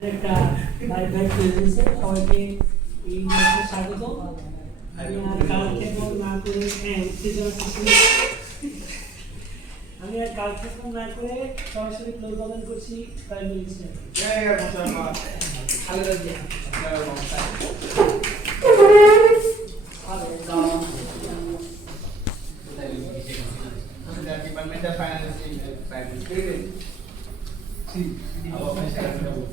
একটা live live চলছে সবাইকে এই ম্যাচে স্বাগত। আমি আর কালক্ষেপণ না করে উত্তেজনা সৃষ্টি আমি আর কালক্ষেপণ না করে সরাসরি ক্লোজ ওপেন করছি primary step. Departmental finance primary Sí, vamos a pensar en algo.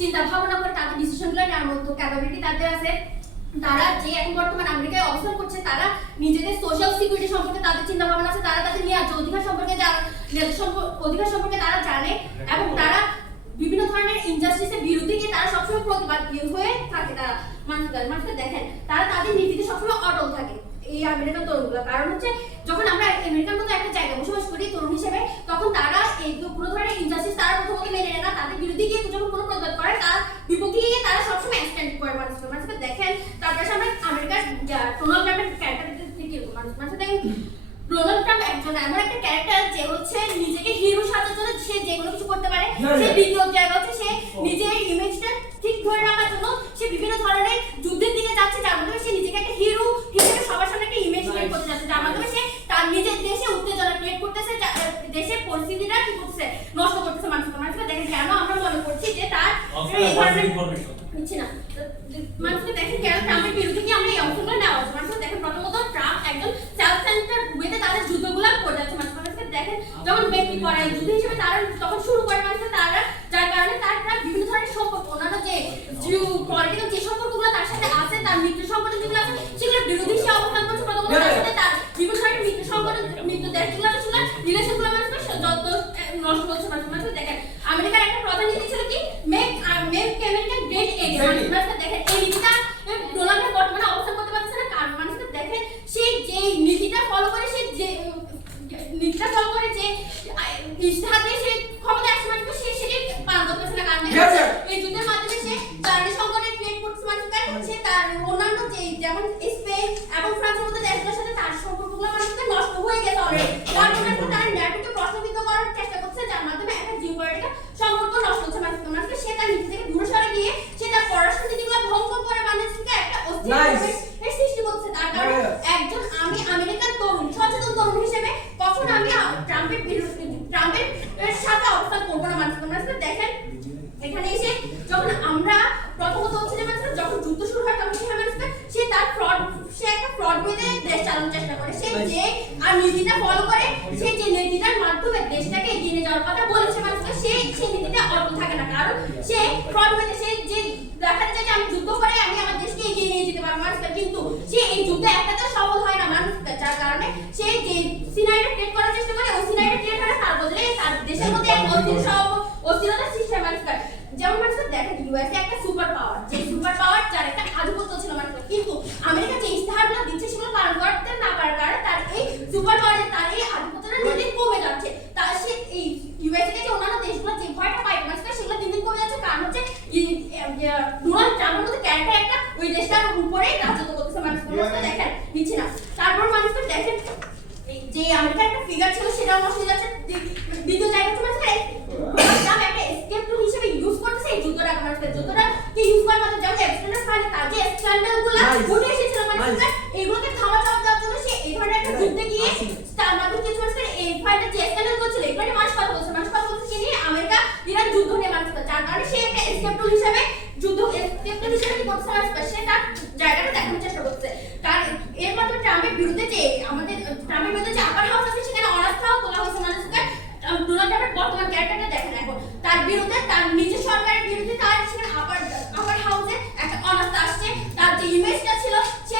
চিন্তা ভাবনা করে তাদের ডিসিশনগুলো নেওয়ার মতো ক্যাপাবিলিটি তাদের আছে। তারা যে এখন বর্তমান আমেরিকায় অবস্থান করছে, তারা নিজেদের সোশ্যাল সিকিউরিটি সম্পর্কে তাদের চিন্তা ভাবনা আছে, তারা তাদের ন্যায্য অধিকার সম্পর্কে অধিকার সম্পর্কে তারা জানে এবং তারা বিভিন্ন ধরনের ইনজাস্টিসের বিরুদ্ধে গিয়ে তারা সবসময় প্রতিবাদ হয়ে থাকে। তারা মানুষকে দেখেন তারা তাদের নীতিতে সবসময় অটল থাকে এই আমেরিকান তরুণগুলো। কারণ হচ্ছে যখন আমরা আমেরিকার মতো একটা জায়গায় বসবাস করি তরুণ হিসেবে, তখন তারা এই কোনো ধরনের ইনজাস্টিস তারা প্রথমত মেনে নেয় না। তাদের বিরুদ্ধে গিয়ে যখন কোনো প্রতিবাদ করে তার বিপক্ষে গিয়ে তারা সবসময় স্ট্যান্ড করে মানুষকে দেখেন। তারপরে আমরা আমেরিকার ডোনাল্ড ট্রাম্পের ক্যারেক্টার দেখি মানুষকে দেখেন। ডোনাল্ড ট্রাম্প একজন এমন একটা ক্যারেক্টার যে হচ্ছে নিজেকে হিরো সাজার জন্য সে যে কোনো কিছু করতে পারে। সে দ্বিতীয় জায়গা হচ্ছে সে নিজের ইমেজটা ঠিক ধরে রাখার জন্য সে বিভিন্ন ধরনের যুদ্ধের দিকে যাচ্ছে, যার মাধ্যমে সে নিজেকে একটা হিরো হিসেবে সবার সামনে একটা ইমেজ ক্রিয়েট করতে যাচ্ছে, যার মাধ্যমে সে তার নিজের দেশে উত্তেজনা ক্রিয়েট করতেছে, দেশের পরিস্থিতিটা কি করতেছে নষ্ট করতেছে মানুষকে দেখেন। কেন আমরা মনে করছি যে তার নিচ্ছি না মানুষকে দেখেন কেন ট্রাম্পের বিরুদ্ধে কি আমরা এই অংশগুলো নেওয়া হচ্ছে। মানুষকে দেখেন প্রথমত ট্রাম্প একজন সেলফ সেন্টার ওয়েতে তাদের যুদ্ধগুলো করে যাচ্ছে। মানুষকে দেখেন যখন ব্যক্তি করে যুদ্ধ হিসেবে তারা তখন শুরু করে মানুষকে তারা, যার কারণে তারা বিভিন্ন ধরনের সম্পর্ক অন্যান্য যে পলিটিক্যাল যে সম্পর্কগুলো তার সাথে আছে, তার মিত্র সম্পর্ক যেগুলো আছে সেগুলো বিরোধী সে অবস্থান করছে। প্রথমত তার সাথে তার বিভিন্ন ধরনের মিত্র সম্পর্ক মিত্র দেশগুলো ছিল রিলেশনগুলো মানুষকে যত নষ্ট হচ্ছে। মানুষকে দেখেন আমেরিকার একটা প্রধান নীতি ছিল কি মেক আমেরিকা গ্রেট এগেইন। মানুষকে দেখেন এই নীতিটা ডোনাল্ড ট্রাম্প বর্তমানে অবস্থান করতে পারছে না। কারণ মানুষকে দেখেন সে যে নীতিটা ফলো করে যে ইশতেহার দিয়ে সে ক্ষমতা আসছে মানুষকে সে সেটি পালন করতেছে না। কারণ এই যুদ্ধের মাধ্যমে সে জার্নি সংকটে ক্রিয়েট করছে মানুষকে। সে তার অন্যান্য যে যেমন স্পেন এবং ফ্রান্সের মতো দেশগুলোর সাথে তার সম্পর্কগুলো মানুষকে নষ্ট হয়ে গেছে অলরেডি। তার জন্য তার ন্যাটোকে প্রশ্নবিদ্ধ করার চেষ্টা করছে, যার মাধ্যমে একটা জিওপলিটিক্যাল সম্পর্ক নষ্ট হচ্ছে মানুষকে। সে তার নীতি থেকে দূরে সরে গিয়ে সে তার পররাষ্ট্র নীতিগুলো ভঙ্গ করে মানুষকে একটা অস্থির সৃষ্টি করছে। তার কারণে একজন আমি আমেরিকান তরুণ সচেতন তরুণ হিসেবে কখন আমি ট্রাম্পের সাথে অবস্থান করবো না। মানুষকে দেখেন এখানে এসে যখন আমরা প্রথমত হচ্ছে যে মানুষকে যখন যুদ্ধ শুরু হয় তখন সে তার সে একটা ফ্রড ওয়েতে দেশ চালানোর চেষ্টা করে। সে যে আর নীতিটা ফলো করে, সে যে নীতিটার মাধ্যমে দেশটাকে এগিয়ে নিয়ে যাওয়ার কথা বলেছে মানুষকে, সে নীতিটা অটল থাকে না। কারণ সে ফ্রড ওয়েতে সে যে দেখা যায় যে আমি যুদ্ধ করে আমি আমার দেশকে এগিয়ে নিয়ে যেতে পারবো মানুষকে, কিন্তু সে এই যুদ্ধে একটাতে সফল হয় না মানুষকে। যার কারণে সে যে সিনারিও ক্রিয়েট করার চেষ্টা করে ওই সিনারিও ক্রিয়েট হয় তার বদলে তার দেশের মধ্যে এক অস্থিরতা সৃষ্টি হয় মানুষকে। যেমন মানুষকে দেখেন ইউএসএ একটা সুপার পাওয়ার, যে সুপার পাওয়ার যার একটা আধিপত্য ছিল মানুষকে, কিন্তু আমেরিকা যে ইশতেহারগুলো দিচ্ছে সেগুলো পালন করতে না পারার কারণে তার এই সুপার পাওয়ারের তার এই আধিপত্যটা দিন দিন কমে যাচ্ছে। তার সে এই ইউএসএ কে যে অন্যান্য দেশগুলো যে ভয়টা পায় মানুষকে সেগুলো দিন দিন কমে যাচ্ছে। কারণ হচ্ছে ডোনাল্ড ট্রাম্পের মতো ক্যারেক্টার একটা ওই দেশটার উপরেই রাজত্ব করতেছে মানুষকে দেখেন নিচ্ছে না। তারপর মানুষকে দেখেন যে আমেরিকার একটা ফিগার ছিল সেটাও নষ্ট হয়ে যাচ্ছে। দ্বিতীয় জায়গা হচ্ছে মানুষকে ট্রাম্প একটা এসকেপ টুল হিসেবে ইউজ করতেছে এই যুদ্ধটাকে। মানুষকে যুদ্ধটাকে ইউজ করার মতো যেমন এক্সটেন্ডেড ফাইলে তার যে স্ক্যান্ডালগুলো উঠে এসেছিল মানুষকে এগুলোকে থামা দেওয়ার জন্য সে এই ধরনের একটা যুদ্ধে গিয়ে তার মাধ্যমে কিছু মানুষকে এই ফাইলটা যে স্ক্যান্ডাল করছিল এগুলো মানুষ কথা বলছে সে নিয়ে আমেরিকা ইরান যুদ্ধ নিয়ে মানুষকে, যার কারণে সে একটা এসকেপ টুল হিসেবে কি করছে মানুষকে সে তার জায়গাটা দেখানোর চেষ্টা করছে। কারণ এর মাধ্যমে ট্রাম্পের বিরুদ্ধে যে আমাদের ট্রাম্পের বিরুদ্ধে যে আপার হাউস আছে সেখানে অনাস্থাও তোলা হয়েছে মানুষকে। ডোনাল্ড ট্রাম্পের বর্তমান ক্যারেক্টারটা দেখেন এখন তার বিরুদ্ধে তার নিজের সরকারের বিরুদ্ধে তার সেখানে আপার হাউসে একটা অনাস্থা আসছে। তার যে ইমেজটা ছিল সে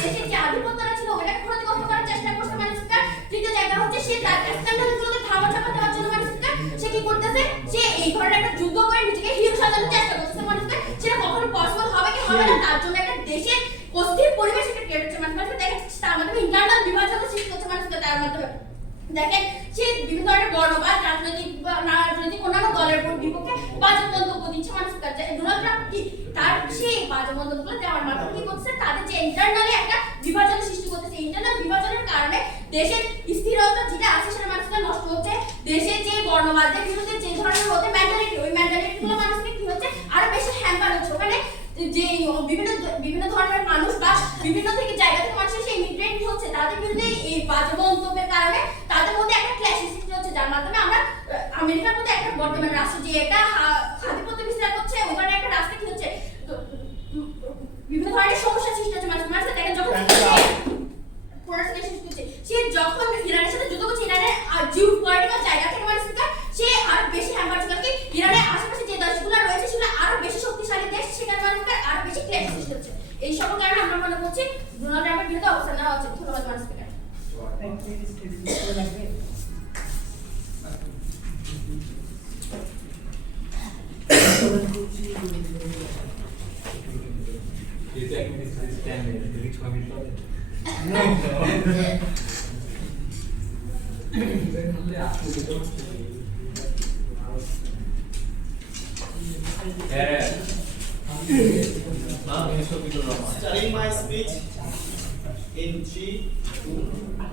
দেশের যে আধিপত্যটা ছিল ওটাকে ক্ষতিগ্রস্ত করার চেষ্টা করছে মানুষকে। তৃতীয় জায়গা হচ্ছে সে তার স্ক্যান্ডালগুলোকে ধামা চাপা দেওয়ার জন্য মানুষকে সে কি করতেছে, সে এই ধরনের একটা যুদ্ধ করে নিজেকে হিরো সাজানোর চেষ্টা করতেছে মানুষকে। সেটা কখনো পসিবল হবে কি হবে না, তার জন্য একটা দেশের অস্থির পরিবেশ একটা ক্রিয়েট হচ্ছে মানুষকে দেখেন তার মাধ্যমে ইন্টারনাল বিভাজন সৃষ্টি হচ্ছে মানুষকে তার মাধ্যমে দেখেন সে বিভিন্ন ধরনের বর্ণবাদ রাজনৈতিক অন্যান্য দলের বিপক্ষে বাজে মন্তব্য দিচ্ছে মানুষের কাছে। ডোনাল্ড ট্রাম্প কি তার সেই বাজে মন্তব্যগুলো দেওয়ার মাধ্যমে কি করছে তাদের যে ইন্টারনালি একটা বিভাজন সৃষ্টি করতেছে। ইন্টারনাল বিভাজনের কারণে দেশের স্থিরতা যেটা আছে সেটা মানুষের নষ্ট হচ্ছে। দেশের যে বর্ণবাদের বিরুদ্ধে যে ধরনের হতে মেন্টালিটি ওই মেন্টালিটিগুলো মানুষকে কি হচ্ছে আরো বেশি হ্যাম্পার হচ্ছে। ওখানে যে বিভিন্ন ধরনের মানুষ বা বিভিন্ন থেকে জায়গা থেকে মানুষের সেই ইমিগ্রেন্ট হচ্ছে তাদের বিরুদ্ধে এই বাজে মন্তব্যের কারণে তাদের মধ্যে একটা ক্ল্যাশ সৃষ্টি হচ্ছে যার মাধ্যমে আমরা আমেরিকার মধ্যে একটা বর্তমান রাষ্ট্র যে এটা আধিপত্য বিস্তার করছে ওই ধরনের একটা রাষ্ট্র কি হচ্ছে বিভিন্ন ধরনের সমস্যা সৃষ্টি হচ্ছে মানুষ দেখেন যখন সে যখন ইরানের সাথে যুদ্ধ করছে ইরানের জিও পলিটিক্যাল জায়গা থেকে মানুষকে সে আর বেশি হ্যাম্পার হচ্ছে কি ইরানের আশেপাশে যে দেশগুলো রয়েছে সেগুলো আরো বেশি শক্তিশালী দেশ সেখানে মানুষকে আরো বেশি ক্লেশ সৃষ্টি হচ্ছে। এই সব কারণে আমরা মনে করছি ডোনাল্ড ট্রাম্পের বিরুদ্ধে অবস্থান নেওয়া উচিত। ধন্যবাদ মানুষকে। Starting my speech in 3, 2,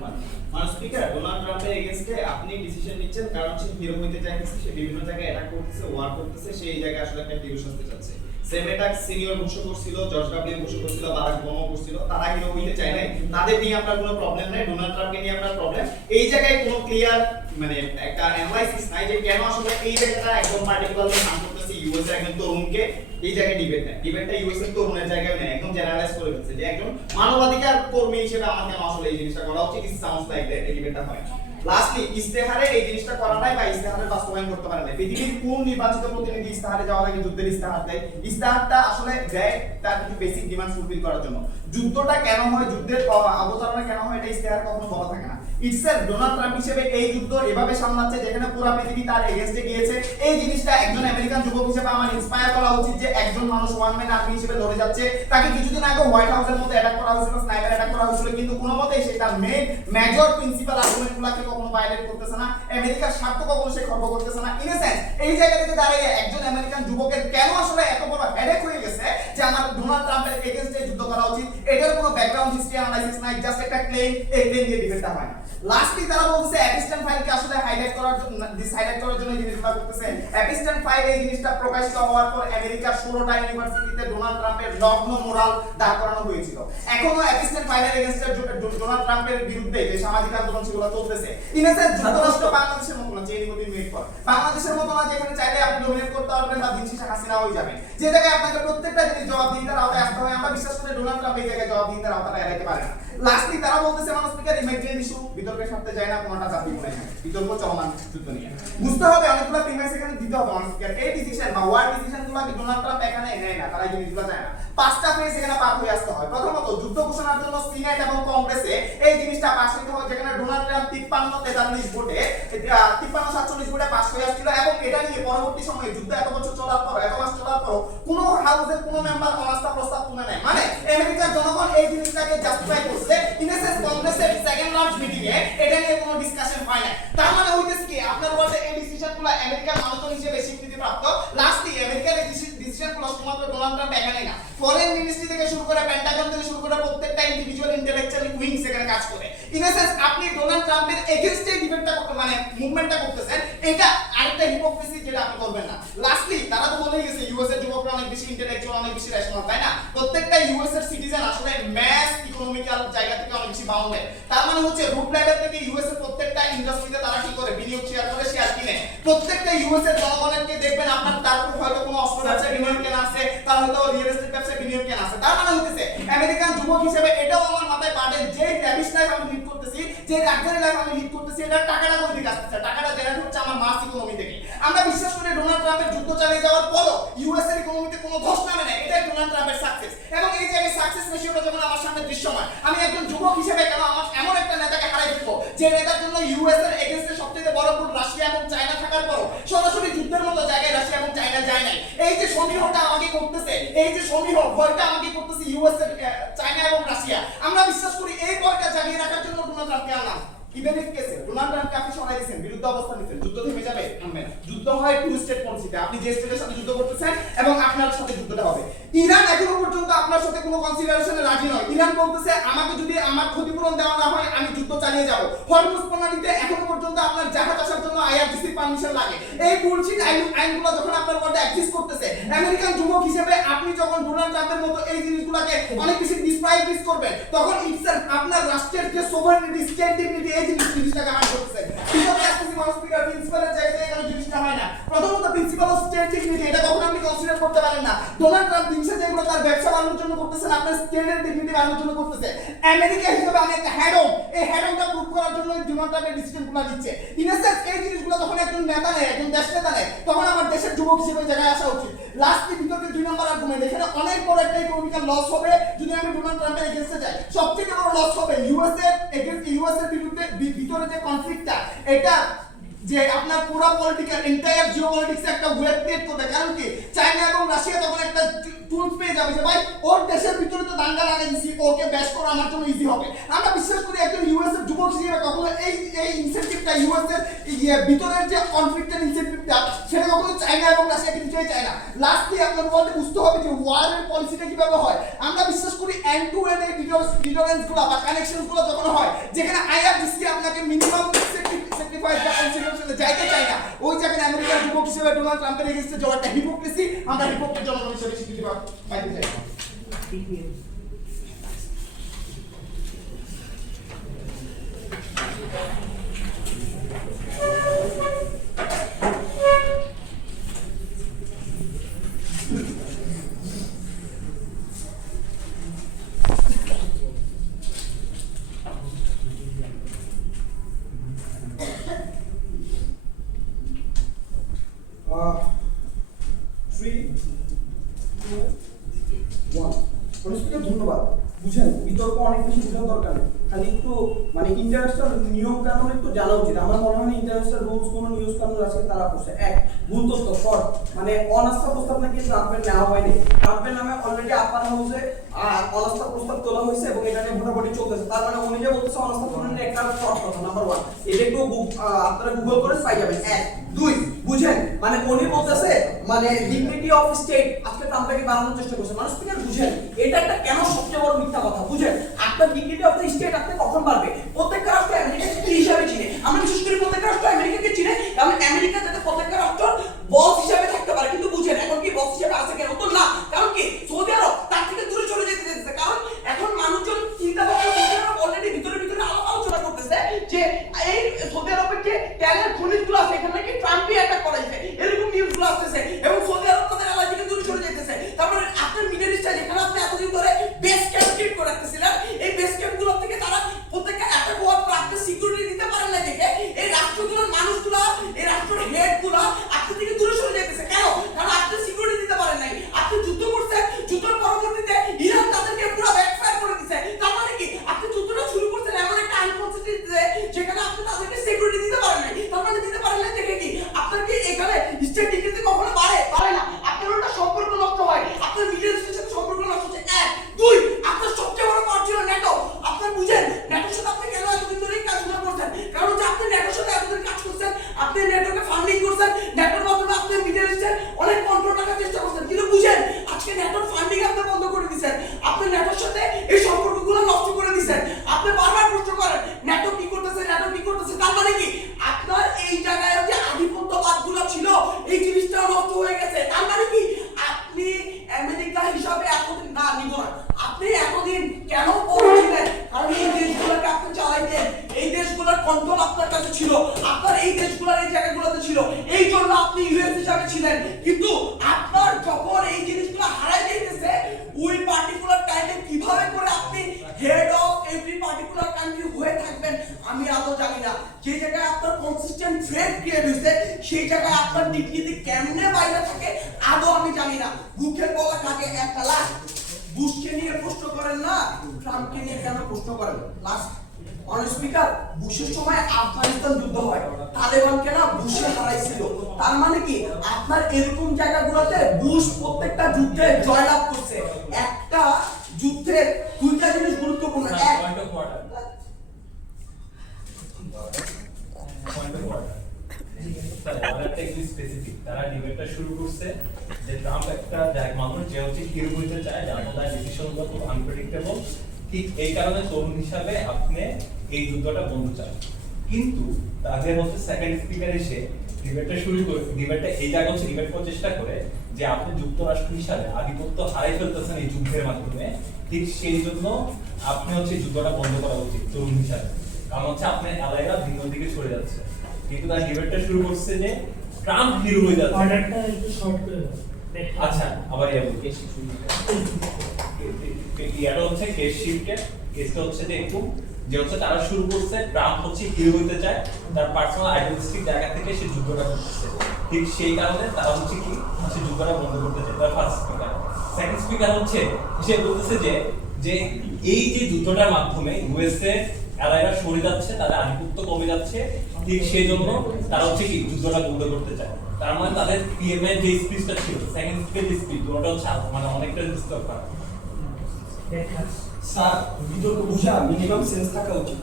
1. Madam Speaker, Donald Trump এর এগেইনস্টে আপনি ডিসিশন নিচ্ছেন কারণ সে হিরো হইতে চাইছে, সে বিভিন্ন জায়গায় অ্যাটাক করতেছে, ওয়ার করতেছে, সে এই জায়গায় আসলে একটা হিরো সাজতে চাচ্ছে। সেম অ্যাটাক সিনিয়র বুশ করছিল, জর্জ ডব্লিউ বুশ করছিল, বারাক ওবামা করছিল, তারা হিরো হইতে চায় নাই। তাদের নিয়ে আপনার কোনো প্রবলেম নাই, ডোনাল্ড ট্রাম্পকে নিয়ে আপনার প্রবলেম। এই জায়গায় কোনো ক্লিয়ার মানে একটা অ্যানালাইসিস নাই যে কেন আসলে এই জায়গাটা একদম পার্টিকুলারলি হার্ম করতেছে ইউএস এর একজন তরুণকে। এই জায়গায় ডিবেটটা ইউএস এর তরুণের জায়গায় নেই, একদম জেনারেলাইজ করে দিচ্ছে যে একজন মানবাধিকার কর্মী হিসেবে আমার কেন আসলে এই জিনিসটা করা উচিত। ইট সাউন্ডস লাইক দ্যাট এই ডিবেটটা হয়। লাস্টলি ইস্তেহারে এই জিনিসটা করা নাই বা ইস্তেহারের বাস্তবায়ন করতে পারে না। পৃথিবীর কোন নির্বাচিত প্রতিনিধি ইস্তেহারে যাওয়ার আগে যুদ্ধের ইস্তেহার দেয়? ইস্তেহারটা আসলে দেয় তার কিছু বেসিক ডিমান্ড ফুলফিল করার জন্য। যুদ্ধটা কেন হয়, যুদ্ধের অবতারণা কেন হয়, এটা ইস্তেহারে কখনো বলা থাকে না। ইটসেলফ ডোনাল্ড ট্রাম্প হিসেবে এই যুদ্ধ এভাবে সামলাচ্ছে যেখানে পুরো পৃথিবী তার এগেইনস্টে গিয়েছে। এই জিনিসটা একজন আমেরিকান যুবক হিসেবে আমার ইন্সপায়ার করা উচিত যে একজন মানুষ ওয়ান ম্যান আর্মি হিসেবে লড়ে যাচ্ছে। তাকে কিছুদিন আগে হোয়াইট হাউসের মধ্যে অ্যাটাক করা হয়েছিল, স্নাইপার অ্যাটাক করা হয়েছিল, কিন্তু কোনো মতেই সে তার মেজর প্রিন্সিপাল আর্গুমেন্টগুলোকে কখনো ভায়োলেট করতেছে না। আমেরিকার স্বার্থ কখনো সে খর্ব করতেছে না। ইন এ সেন্স এই জায়গা থেকে দাঁড়িয়ে একজন আমেরিকান যুবকের কেন আসলে এত বড় হেডেক হয়ে গেছে যে আমার ডোনাল্ড ট্রাম্পের এগেইনস্টে যুদ্ধ করা উচিত, এটার কোনো ব্যাকগ্রাউন্ড হিস্ট্রি অ্যানালাইসিস নাই, জাস্ট একটা ক্লেম, এই ক্লেম দিয়ে ডিবেটটা হয় না। লাস্টলি তারা বলছে অ্যাপিস্টন ফাইলকে আসলে হাইলাইট করার জন্য এই জিনিসটা করতেছে। অ্যাপিস্টন ফাইল এই জিনিসটা প্রকাশিত হওয়ার পর আমেরিকার 16টা ইউনিভার্সিটিতে ডোনাল্ড ট্রাম্পের নগ্ন মোরাল দাঁড় করানো হয়েছিল। এখনো অ্যাপিস্টন ফাইলের এগেইনস্টে ডোনাল্ড ট্রাম্পের বিরুদ্ধে যে সামাজিক আন্দোলন সেগুলো চলতেছে। ইন এ সেন্স যুক্তরাষ্ট্র বাংলাদেশের মতো না, যে নিকোটিন মেক করে বাংলাদেশের মতো না যেখানে চাইলে আপনি ডমিনেট করতে পারবেন বা দিন শেষে হাসিনা হয়ে যাবেন, যে জায়গায় আপনাকে প্রত্যেকটা জিনিস জবাবদিহিতার আওতায় আসতে হয়। আমরা বিশ্বাস করি ডোনাল্ড ট্রাম্প এই জায়গায় জবাবদিহিতার আওতাটা এড়াইতে পারে না। লাস্টলি তারা বলতেছে মানুষ স্পিকার ইমিগ্রেশন ইস্যু বিতর্কের সাথে যায় না, কোনটা চাপি মনে হয় বিতর্ক চলমান যুদ্ধ নিয়ে বুঝতে হবে অনেকগুলো প্রিমাইস এখানে দিতে হবে মানুষ স্পিকার। এই ডিসিশন বা ওয়ার্ড ডিসিশনগুলো কি ডোনাল্ড ট্রাম্প এখানে নেয় না, তারা এই জিনিসগুলো যায় না। পাঁচটা ফেজ এখানে পার হয়ে আসতে হয়। প্রথমত যুদ্ধ ঘোষণার জন্য সিনেট এবং কংগ্রেসে এই জিনিসটা পাস হতে হয়, যেখানে ডোনাল্ড ট্রাম্প 53-43 ভোটে 53-47 ভোটে পাস হয়ে আসছিল। এবং এটা নিয়ে পরবর্তী সময়ে যুদ্ধ এত বছর চলার পর, এত মাস চলার পর কোনো হাউসের কোনো মেম্বার অনাস্থা প্রস্তাব তুলে নেয়। মানে আমেরিকার জনগণ এই জিনিসটাকে জাস্টিফাই করছে। ইনএসএস কংগ্রেসের সেকেন্ড লার্জ মিটিং এ এটা নিয়ে কোনো ডিসকাশন হয় না। তার মানে হইতেছে কি আপনার বলতে এই ডিসিশনগুলো আমেরিকার মানুষজন হিসেবে স্বীকৃতিপ্রাপ্ত। লাস্টলি আমেরিকার এই ডিসিশনগুলো শুধুমাত্র ডোনাল্ড ট্রাম্প এখানে না, ফরেন মিনিস্ট্রি থেকে শুরু করে পেন্টাগন থেকে শুরু করে প্রত্যেকটা ইন্ডিভিজুয়াল ইন্টেলেকচুয়াল উইংস এখানে কাজ করে। ইনএসএস আপনি ডোনাল্ড ট্রাম্পের এগেইনস্টে ডিবেটটা মানে মুভমেন্টটা করতেছেন, এটা আরেকটা হিপোক্রেসি যেটা আপনি করবেন না। লাস্টলি তারা তো বলেই গেছে ইউএস এর যুবকরা অনেক বেশি ইন্টেলেকচুয়াল, অনেক বেশি রেশনাল, তাই না? প্রত্যেকটা ইউএস এর সিটিজেন আসলে ম্যাস ইকোনমিক্যাল জায়গা থেকে অনেক বেশি বাউন্ডেড। তার মানে হচ্ছে রুট লেভেল থেকে ইউএস এর প্রত্যেকটা ইন্ডাস্ট্রিতে তারা কি করে বিনিয়োগ শেয়ার করে, শেয়ার কিনে। প্রত্যেকটা ইউএস এর জনগণকে দেখবেন আপনার তার হয়তো কোনো অস্ত্র ব্যবসায় বিনিয়োগ কেনা আছে, তার হয়তো রিয়েল এস্টেট ব্যবসায় বিনিয়োগ কেনা আছে। তার মানে হচ্ছে আমেরিকান যুবক হিসেবে এটাও আমার মাথায় বাড়ে যে ল্যাভিশ লাইফ আমি লিড করতেছি, যে লাক্সারি লাইফ আমি লিড করতেছি, এটা টাকাটা কই থেকে আসছে? টাকাটা জেনারেট হচ্ছে আমার মাস ইকোনমি থেকে। আমরা বিশ্বাস করি ডোনাল্ড ট্রাম্পের যুদ্ধ চালিয়ে যাওয়ার পরও ইউএস এর ইকোনমিতে কোনো ধস নামে না, এটাই ডোনাল্ড ট্রাম্পের সাকসেস। এবং এই জায়গায় সাকসেস রেশিওটা যখন আমার সামনে দৃশ্যমান, আমি একজন যুবক হিসেবে কেন আমার এমন একটা নেতাকে হারাই দেবো যে নেতার জন্য ইউএস এর এগেইনস্টে সবচেয়ে বড় ভুল রাশিয়া এবং চায়না থাকার পর সরাসরি যুদ্ধের মতো জায়গায় রাশিয়া এবং চায়না যায় নাই। এই যে সমীহটা আমাকে করতেছে, এই যে সমীহ ভয়টা আমাকে করতেছে ইউএস এর, চায়না এবং রাশিয়া, আমরা বিশ্বাস করি এই ভয়টা জাগিয়ে রাখার জন্য ডোনাল্ড ট্রাম্পকে আনলাম। ইভেন ইফ কেসে ডোনাল্ড ট্রাম্পকে আপনি সরাই দিয়েছেন, বিরুদ্ধ অবস্থান নিচ্ছেন, যুদ্ধ থেমে যাবে? থামবে না। যুদ্ধ হয় টু স্টেট পলিসিতে, আপনি যে স্টেটের সাথে যুদ্ধ করতেছেন এবং আপনার সাথে যুদ্ধটা হবে। ইরান এখনো পর্যন্ত আপনার সাথে কোনো কনসিডারেশনে রাজি নয়। ইরান বলতেছে আমাকে যদি আমার ক্ষতিপূরণ দেওয়া না হয় আমি যুদ্ধ চালিয়ে যাব। হরমুজ প্রণালীতে এখনো পর্যন্ত আপনার জাহাজ আসার জন্য আইআরজিসি পারমিশন লাগে। এই বুলশিট আইনগুলো যখন আপনার ওয়ার্ল্ডে এক্সিস্ট করতেছে, আমেরিকান যুবক হিসেবে আপনি যখন ডোনাল্ড ট্রাম্পের মতো এই জিনিসগুলোকে অনেক বেশি ডিসপ্রাইজ করবেন, তখন ইটসেলফ আপনার রাষ্ট্রের যে সোভারেনিটি, স্টেট ডিগনিটি, এই জিনিসটাকে হার্ট করতেছে। বিকজ এসপিসি মাউস স্পিকার প্রিন্সিপালের জায়গায় এখানে জিনিসটা হয় না। প্রথমত প্রিন্সিপাল অফ স্টেট ডিগনিটি, এটা কখনো আপনি কনসিডার করতে পারেন না। ডোনাল্ড ট্রাম্প দিনসে যেগুলো তার ব্যবসা বাড়ানোর জন্য করতেছেন, আপনার স্টেটের ডিগনিটি বাড়ানোর জন্য করতেছে। আমেরিকা হিসেবে আমি একটা হ্যাডম, এই হ্যাডমটা প্রুভ করার জন্য ডোনাল্ড ট্রাম্পের ডিসিশনগুলো নিচ্ছে। ইনসেন্স এই জিনিসগুলো যখন একজন নেতা নেয়, একজন দেশ নেতা নেয়, তখন আমার দেশের যুবক হিসেবে এই জায়গায় আসা উচিত। লাস্টলি বিতর্কের 2 নম্বর আর্গুমেন্ট, এখানে অনেক বড় একটা ইকোনমিক্যাল লস হবে যদি আমি ডোনাল্ড ট্রাম্পের এগেইনস্টে যাই। সবথেকে বড় লস হবে ইউএস এর বিরুদ্ধে ভিতরে যে কনফ্লিক্টটা, এটা যে আপনার পুরো পলিটিক্যাল এন্টায়ার জিওপলিটিক্সে একটা ওয়েব ক্রিয়েট করবে। কারণ কি, চায়না এবং রাশিয়া তখন একটা টুলস পেয়ে যাবে যে ভাই ওর দেশের ভিতরে তো দাঙ্গা লাগাই দিছি, ওকে ব্যাশ করা আমার জন্য ইজি হবে। আমরা বিশ্বাস করি একজন ইউএস এর যুবক হিসেবে কখনো এই ইনসেন্টিভটা, ইউএস এর ভিতরের যে কনফ্লিক্টের ইনসেন্টিভটা, সেটা কখনো চায়না এবং রাশিয়া কিছুই চায় না। লাস্টলি আপনার বলতে বুঝতে হবে যে ওয়ারের পলিসিটা কিভাবে হয়। আমরা বিশ্বাস করি এন্ড টু এন্ড এই ডিটারেন্সগুলো বা কানেকশনগুলো যখন হয়, যেখানে আইআরজিসি আপনাকে মিনিমাম স্যাক্রিফাইস বা কনসিডারেশনে যাইতে চায় না, ওই জায়গায় আমেরিকার যুবক হিসেবে ডোনাল্ড ট্রাম্পের এগেইনস্টে যাওয়াটা হিপোক্রেসি। আমরা হিপোক্রেট জনগণ হিসেবে স্বীকৃতি পাইতে চাই। ধন্যবাদ। বুঝেন, বিতর্ক অনেক বেশি বোঝার দরকার নেই, খালি একটু মানে ইন্টারন্যাশনাল নিয়ম কানুন একটু জানা উচিত। আমার মনে হয় ইন্টারন্যাশনাল রুলস কোন নিউজ কানুন আছে তারা করছে। এক, ভুল তথ্য শর্ট, মানে অনাস্থা প্রস্তাব নাকি ট্রাম্পের নেওয়া হয়নি। ট্রাম্পের নামে অলরেডি আপার হাউসে অনাস্থা প্রস্তাব তোলা হয়েছে এবং এটা নিয়ে ভোটাভুটি চলতেছে। তার মানে উনি যে বলতেছে অনাস্থা প্রস্তাবের একটা শর্ট কথা। নাম্বার 1, এটা একটু আপনারা গুগল করে পাই যাবেন। 1, 2 বুঝেন, মানে উনি বলতেছে মানে ডিগনিটি অফ স্টেট আজকে ট্রাম্পকে বাড়ানোর চেষ্টা করছে। মানুষ থেকে বুঝেন এটা একটা কেন সবচেয়ে বড় মিথ্যা কথা। বুঝেন, আপনার ডিগনিটি অফ দ্য স্টেট আপনি কখন বাড়বে? প্রত্যেকটা রাষ্ট্র আমেরিকাকে কি হিসাবে চিনে? আমরা বিশেষ করে প্রত্যেকটা রাষ্ট্র আমেরিকাকে চিনে, কারণ আমেরিকা যাতে প্রত্যেকটা রাষ্ট্র বস হিসাবে থাকতে পারে। কিন্তু বুঝেন এখন কি বস হিসাবে আছে কেন? তো না, কারণ কি সৌদি আরব তার থেকে দূরে চলে যেতে চাইছে। কারণ এখন মানুষজন চিন্তা ভাবনা সৌদি আরব অলরেডি ভিতরে ভিতরে আলোচনা করতেছে যে এই সৌদি আরবের যে তেলের খনিজগুলো আছে এখানে নাকি ট্রাম্পই অ্যাটাক করাইছে, এরকম নিউজগুলো আসতেছে এবং সৌদি আরব তাদের এলাকা থেকে দূরে চলে যেতেছে। তারপরে আপনার মিডল ইস্টে যেখানে আপনি এতদিন ধরে বেস ক্যাম্প ক্রিয়েট করে রাখতেছিলেন, এই বেস ক্যাম্পগুলো থেকে তারা প্রত্যেকটা অ্যাটাক হওয়ার পর আপনি সিকিউরিটি দিতে পারেন না দেখে এই রাষ্ট্রগুলোর মানুষগুলো, এই রাষ্ট্রের হেডগুলো আপনার থেকে দূরে সরে যেতেছে। কেন? কারণ আপনি সিকিউরিটি দিতে পারেন নাই। আপনি যুদ্ধ করছেন, যুদ্ধের পরবর্তীতে ইরান তাদেরকে পুরো ব্যাকফায়ার করে দিয়েছে। তার মানে কি আপনি যুদ্ধটা শুরু করছেন এমন একটা আনকনসিস্টেন্সিতে যেখানে আপনি তাদেরকে সিকিউরিটি দিতে পারেন নাই। তার মানে দিতে পারেন না দেখে কি আপনার কি এখানে স্টেট ডিগ্রিতে কখনো বাড়ে না, আপনার ওটা সম্পর্ক নষ্ট হয়, আপনার মিডল ইস্টের সাথে সম্পর্ক নষ্ট হচ্ছে। 1, 2 আপনার সবচেয়ে বড় পাওয়ার ছিল ন্যাটো। আপনার বুঝেন ন্যাটোর সাথে আপনি কেন এতদিন ধরে কাজগুলো করছেন? কারণ যে আপনি ন্যাটোর সাথে এতদিন কাজ করছেন, আপনি ন্যাটোকে ফান্ডিং করছেন, ন্যাটোর মাধ্যমে আপনি মিডল ইস্টে অনেক কন্ট্রোল রাখার চেষ্টা করছেন। কিন্তু বুঝেন আজকে ন্যাটোর ফান্ডিং আপনি বন্ধ করে দিয়েছেন, আপনি ন্যাটোর সাথে এই সম্পর্কগুলো নষ্ট করে দিয়েছেন। আপনি বারবার প্রশ্ন করেন ন্যাটো কি করতেছে, ন্যাটো কি করতেছে। তার মানে কি আপনার এই জায়গায় যে আধিপত্যবাদগুলো ছিল এই জিনিসটাও নষ্ট হয়ে গেছে। তার মানে কি আপনি আমেরিকা হিসাবে এতদিন না নিব না, আপনি এতদিন কেন পড়ছিলেন? কারণ এই দেশগুলোকে আপনি চালাইতেন, এই দেশগুলোর কন্ট্রোল আপনার কাছে ছিল, আপনার এই দেশগুলোর এই জায়গাগুলোতে ছিল, এই জন্য আপনি ইউএস হিসাবে ছিলেন। কিন্তু আপনার যখন এই জিনিসগুলো হারাই যেতেছে, ওই পার্টিকুলার টাইমে কিভাবে করে আপনি head of every particular country হয়ে থাকবেন আমি আদৌ জানি না। যে জায়গায় আপনার কনসিস্টেন্ট থ্রেড ক্রিয়েট হয়েছে সেই জায়গায় আপনার ডিগনিটি কেমনে বাইরে থাকে আদৌ আমি জানি না। বুকের বলা থাকে একটা লাস্ট, বুশকে নিয়ে প্রশ্ন করেন না, ট্রাম্পকে নিয়ে কেন প্রশ্ন করেন? লাস্ট মানুষ স্পিকার বুশের সময় আফগানিস্তান যুদ্ধ হয়, তালেবানকে না বুশে হারাইছিল। তার মানে কি আপনার এরকম জায়গাগুলোতে বুশ প্রত্যেকটা যুদ্ধে জয়লাভ করছে। একটা যুদ্ধের দুইটা জিনিস গুরুত্বপূর্ণ, এক তারা ডিবেটটা শুরু করছে যে ট্রাম্প একটা মানুষ যে হচ্ছে হিরো হইতে চায়, যার মধ্যে ডিসিশনগুলো খুব আনপ্রেডিক্টেবল। ঠিক এই কারণে তরুণ হিসাবে আপনি এই যুদ্ধটা বন্ধ চান। কিন্তু তাদের হচ্ছে সেকেন্ড স্পিকার এসে ডিবেটটা শুরু করে, ডিবেটটা এই জায়গা হচ্ছে ডিবেট করার চেষ্টা করে যে আপনি যুক্তরাষ্ট্র হিসাবে আধিপত্য হারাই ফেলতেছেন এই যুদ্ধের মাধ্যমে, ঠিক সেই জন্য আপনি হচ্ছে যুদ্ধটা বন্ধ করা উচিত তরুণ হিসাবে। কারণ হচ্ছে আপনার অ্যালাইরা ভিন্ন দিকে সরে যাচ্ছে। কিন্তু তার ডিবেটটা শুরু করছে যে ট্রাম্প হিরো হয়ে যাচ্ছে। অর্ডারটা একটু শর্ট করে দাও। আচ্ছা, আবার এটা হচ্ছে কেস শিফটের কেসটা হচ্ছে যে একটু যে হচ্ছে তারা শুরু করছে ট্রাম্প হচ্ছে হিরো হইতে চায়, তার পার্সোনাল আইডেন্টিটি জায়গা থেকে সে যুদ্ধটা করতেছে। ঠিক সেই কারণে তারা হচ্ছে কি সে যুদ্ধটা বন্ধ করতে চায়। তার ফার্স্ট স্পিকার। সেকেন্ড স্পিকার হচ্ছে সে বলতেছে যে এই যে যুদ্ধটার মাধ্যমে ইউএসএ অ্যালাইরা সরে যাচ্ছে, তাদের আধিপত্য কমে যাচ্ছে, ঠিক সেই জন্য তারা হচ্ছে কি যুদ্ধটা বন্ধ করতে চায়। তার মানে তাদের পিএম এর যে স্পিচটা ছিল, সেকেন্ড স্পিচের স্পিচ, ওটা হচ্ছে মানে অনেকটা ডিস্টার্ব করা। স্যার বিতর্ক বুঝা মিনিমাম সেন্স থাকা উচিত।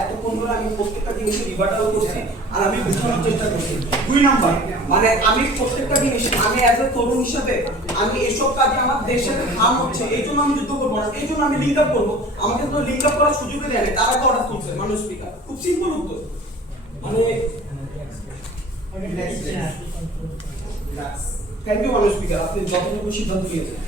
এতক্ষণ ধরে আমি প্রত্যেকটা জিনিসের রিভার্টাল করছি আর আমি বোঝানোর চেষ্টা করছি। 2 নাম্বার মানে আমি প্রত্যেকটা জিনিস আমি অ্যাজ এ তরুণ হিসেবে আমি এসব কাজে আমার দেশের হাম হচ্ছে, এই জন্য আমি যুদ্ধ করবো না, এই জন্য আমি লিঙ্ক আপ করবো। আমাকে তো লিঙ্ক আপ করার সুযোগই দেয় না, তারা অর্ডার করছে মানুষ স্পিকার। খুব সিম্পল উত্তর। মানে থ্যাংক ইউ মানুষ স্পিকার, আপনি যতটুকু সিদ্ধান্ত নিয়েছেন।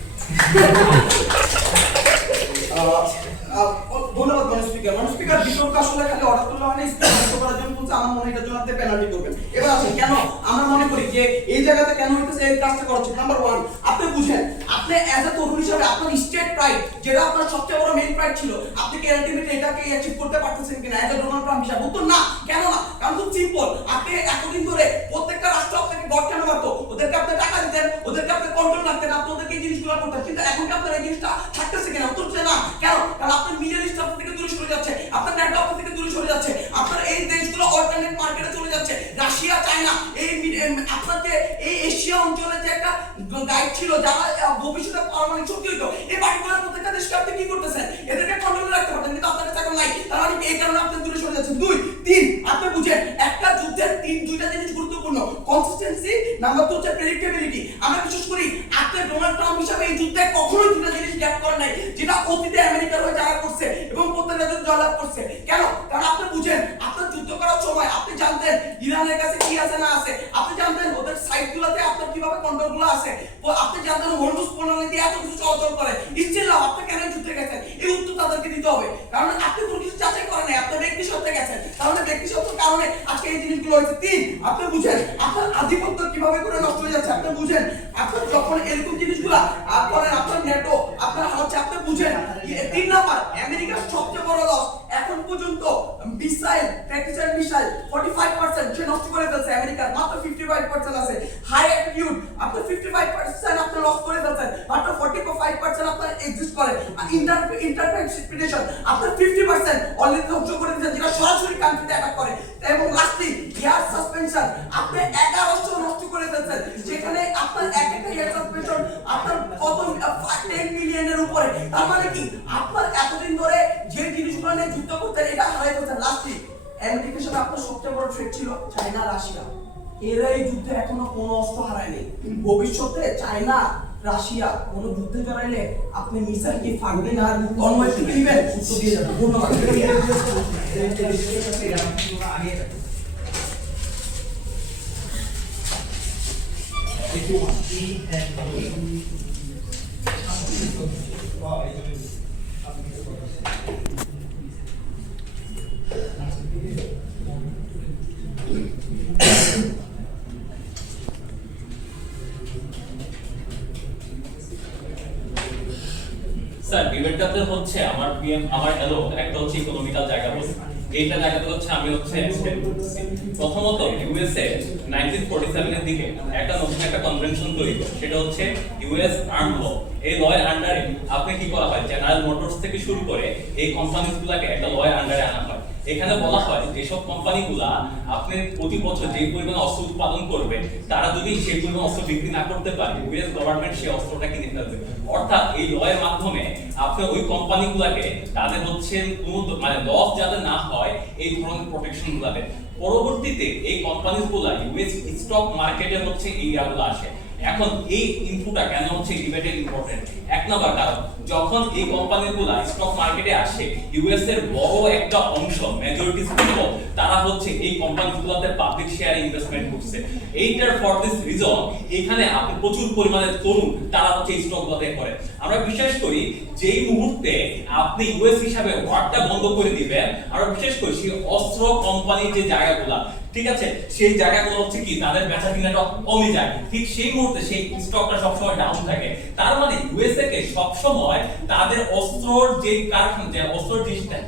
ধন্যবাদ মানুষ স্পিকার। মানুষ স্পিকার বিতর্ক আসলে খালি অর্ডার করলে হয় না, স্পিকার করার জন্য বলছে আমার মনে এটার জন্য আপনি পেনাল্টি করবেন। এবার আসেন কেন আমরা মনে করি যে এই জায়গাতে কেন হইতেছে এই কাজটা করা উচিত। নাম্বার 1 আপনি বুঝেন, আপনি অ্যাজ এ তরুণ হিসেবে আপনার স্টেট প্রাইড যেটা আপনার সবচেয়ে বড় মেইন প্রাইড ছিল, আপনি কি আলটিমেটলি এটাকে অ্যাচিভ করতে পারতেছেন কিনা অ্যাজ এ ডোনাল্ড ট্রাম্প হিসেবে? উত্তর না। কেন না? কারণ খুব সিম্পল। আপনি এতদিন ধরে প্রত্যেকটা রাষ্ট্র আপনাকে গড কেন মারতো? ওদেরকে আপনি টাকা দিতেন, ওদেরকে আপনি কন্ট্রোল রাখতেন, আপনি ওদেরকে এই জিনিসগুলো করতেন। কিন্তু এখন কি আপনার এই জিনিসটা থাকতেছে কিনা? উত্তর হচ্ছে না। কেন? কারণ আপনার মিডল ইস্ট আপনার থেকে দূরে সরে যাচ্ছে, আপনার ন্যাটো আপনার থেকে দূরে সরে যাচ্ছে, আপনার এই দেশগুলো অল্টারনেট মার্কেটে চলে যাচ্ছে। রাশিয়া, চায়না, এই আপনার যে এই এশিয়া অঞ্চলে যে একটা গাইড ছিল যারা ভবিষ্যতে পারমাণবিক শক্তি হইতো, এই পার্টিকুলার প্রত্যেকটা দেশকে আপনি কি করতেছেন? এদেরকে কন্ট্রোলে রাখতে পারতেন, কিন্তু আপনার কাছে এখন নাই। তার মানে এই কারণে আপনি দূরে সরে যাচ্ছেন। 2, 3 আপনি বুঝেন একটা যুদ্ধের দুইটা জিনিস গুরুত্বপূর্ণ, কনসিস্টেন্সি, নাম্বার 2 হচ্ছে প্রেডিক্টেবিলিটি। আমরা বিশেষ করি আপনি ডোনাল্ড ট্রাম্প হিসেবে এই যুদ্ধে কখনোই দুটো জিনিস গ্যাপ করেন নাই, যেটা অতীতে আমেরিকার হয়ে যারা করছে এবং প্রত্যেকটা যুদ্ধ জয়লাভ করছে। কেন? কারণ আপনি বুঝেন আপনার যুদ্ধ করার সময় আপনি জানতেন ইরানের কাছে কি আছে না আছে, আপনি জানতেন ওদের সাইটগুলোতে আপনার কিভাবে কন্ট্রোলগুলো আছে, আপনি জানতেন হরমুজ প্রণালী দিয়ে এত কিছু চলাচল করে। স্টিল নাও আপনি কেন যুদ্ধে গেছেন? এই উত্তর তাদেরকে দিতে হবে, কারণ আপনি কোনো কিছু যাচাই করেন নাই, আপনি ব্যক্তি সত্ত্বে গেছেন। তাহলে ব্যক্তি সত্ত্বের কারণে আজকে এই জিনিসগুলো হয়েছে। 3 আপনি বুঝেন আপনার আধিপত্য কিভাবে করে নষ্ট হয়ে যাচ্ছে। আপনি বুঝেন আপনার যখন এরকম জিনিসগুলো করেন, আপনার নেটো আপনার হচ্ছে, আপনি বুঝেন। 3 নাম্বার আমেরিকার সবচেয়ে বড় লস এখন পর্যন্ত মিসাইল, প্র্যাকটিসার মিসাইল 45% সে নষ্ট করে ফেলছে। আমেরিকার মাত্র 55% আছে। হাই অ্যাটিটিউড আপনি 55% আপনি লস করে ফেলছেন, মাত্র 45% আপনার এক্সিস্ট করে। ইন্টারপ্রিটেশন আপনি 50% অলরেডি ধ্বংস করে দিয়েছেন, যেটা সরাসরি কান্ট্রিতে অ্যাটাক করে। এবং লাস্টলি এয়ার সাসপেনশন আপনি 1100 নষ্ট করে ফেলছেন, যেখানে আপনার একটা এয়ার সাসপেনশন আপনার কত 10 মিলিয়নের উপরে। তার মানে কি আপনার এতদিন ধরে যে জিনিসগুলো নিয়ে যুদ্ধ করতেন এটা হারিয়ে ফেলছেন। লাস্টলি আমেরিকার সাথে আপনার সবচেয়ে বড় থ্রেট ছিল চায়না, রাশিয়া। এরা এই যুদ্ধে এখনো কোনো অস্ত্র হারায়নি। ভবিষ্যতে চায়না, রাশিয়া কোনো যুদ্ধে জড়াইলে আপনি মিসাইল কি ফাঁকবেন আর কনভয় থেকে নেবেন? উত্তর দিয়ে যাবেন। ধন্যবাদ। স্যার ডিবেটটাতে হচ্ছে আমার পিএম আমার এলো একটা হচ্ছে ইকোনমিক্যাল জায়গা বলছে, এইটা জায়গাতে হচ্ছে আমি হচ্ছে এক্সপ্লেইন করতেছি। প্রথমত ইউএসএ 1947 এর দিকে একটা নতুন একটা কনভেনশন তৈরি করে, সেটা হচ্ছে ইউএস আর্ম ল। এই লয়ের আন্ডারে আপনি কি করা হয়, জেনারেল মোটরস থেকে শুরু করে এই কোম্পানিগুলোকে একটা লয়ের আন্ডারে আনা হয়। এখানে বলা হয় যেসব কোম্পানিগুলা আপনি প্রতি বছর যে পরিমাণ অস্ত্র উৎপাদন করবে তারা যদি সেই পরিমাণ অস্ত্র বিক্রি না করতে পারে ইউএস গভর্নমেন্ট সেই অস্ত্রটা কিনে ফেলবে। অর্থাৎ এই লয়ের মাধ্যমে আপনি ওই কোম্পানিগুলোকে তাদের হচ্ছে কোনো মানে লস যাতে না হয় এই ধরনের প্রোটেকশন গুলো দেন। পরবর্তীতে এই কোম্পানিগুলো ইউএস স্টক মার্কেটে হচ্ছে এই ইয়াগুলো আসে। এখন এই ইনপুটটা কেন হচ্ছে ডিবেটেড ইম্পর্টেন্ট? এক নাম্বার কারণ যখন এই কোম্পানিগুলো স্টক মার্কেটে আসে ইউএস এর বড় একটা অংশ মেজরিটি পিপল তারা হচ্ছে এই কোম্পানিগুলোতে পাবলিক শেয়ারে ইনভেস্টমেন্ট করছে। এইটার ফর দিস রিজন এখানে আপনি প্রচুর পরিমাণে তরুণ তারা হচ্ছে স্টকগুলোতে করে। আমরা বিশ্বাস করি যেই মুহূর্তে আপনি ইউএস হিসাবে ওয়ার্কটা বন্ধ করে দিবেন, আমরা বিশ্বাস করি সেই অস্ত্র কোম্পানির যে জায়গাগুলো ঠিক আছে সেই জায়গাগুলো হচ্ছে কি তাদের বেচা কিনাটা কমে যায়, ঠিক সেই মুহূর্তে সেই স্টকটা সবসময় ডাউন থাকে। তার মানে ইউএসএ কে সবসময় তাদের অস্ত্রর যে কারখানা যে অস্ত্র জিনিসটা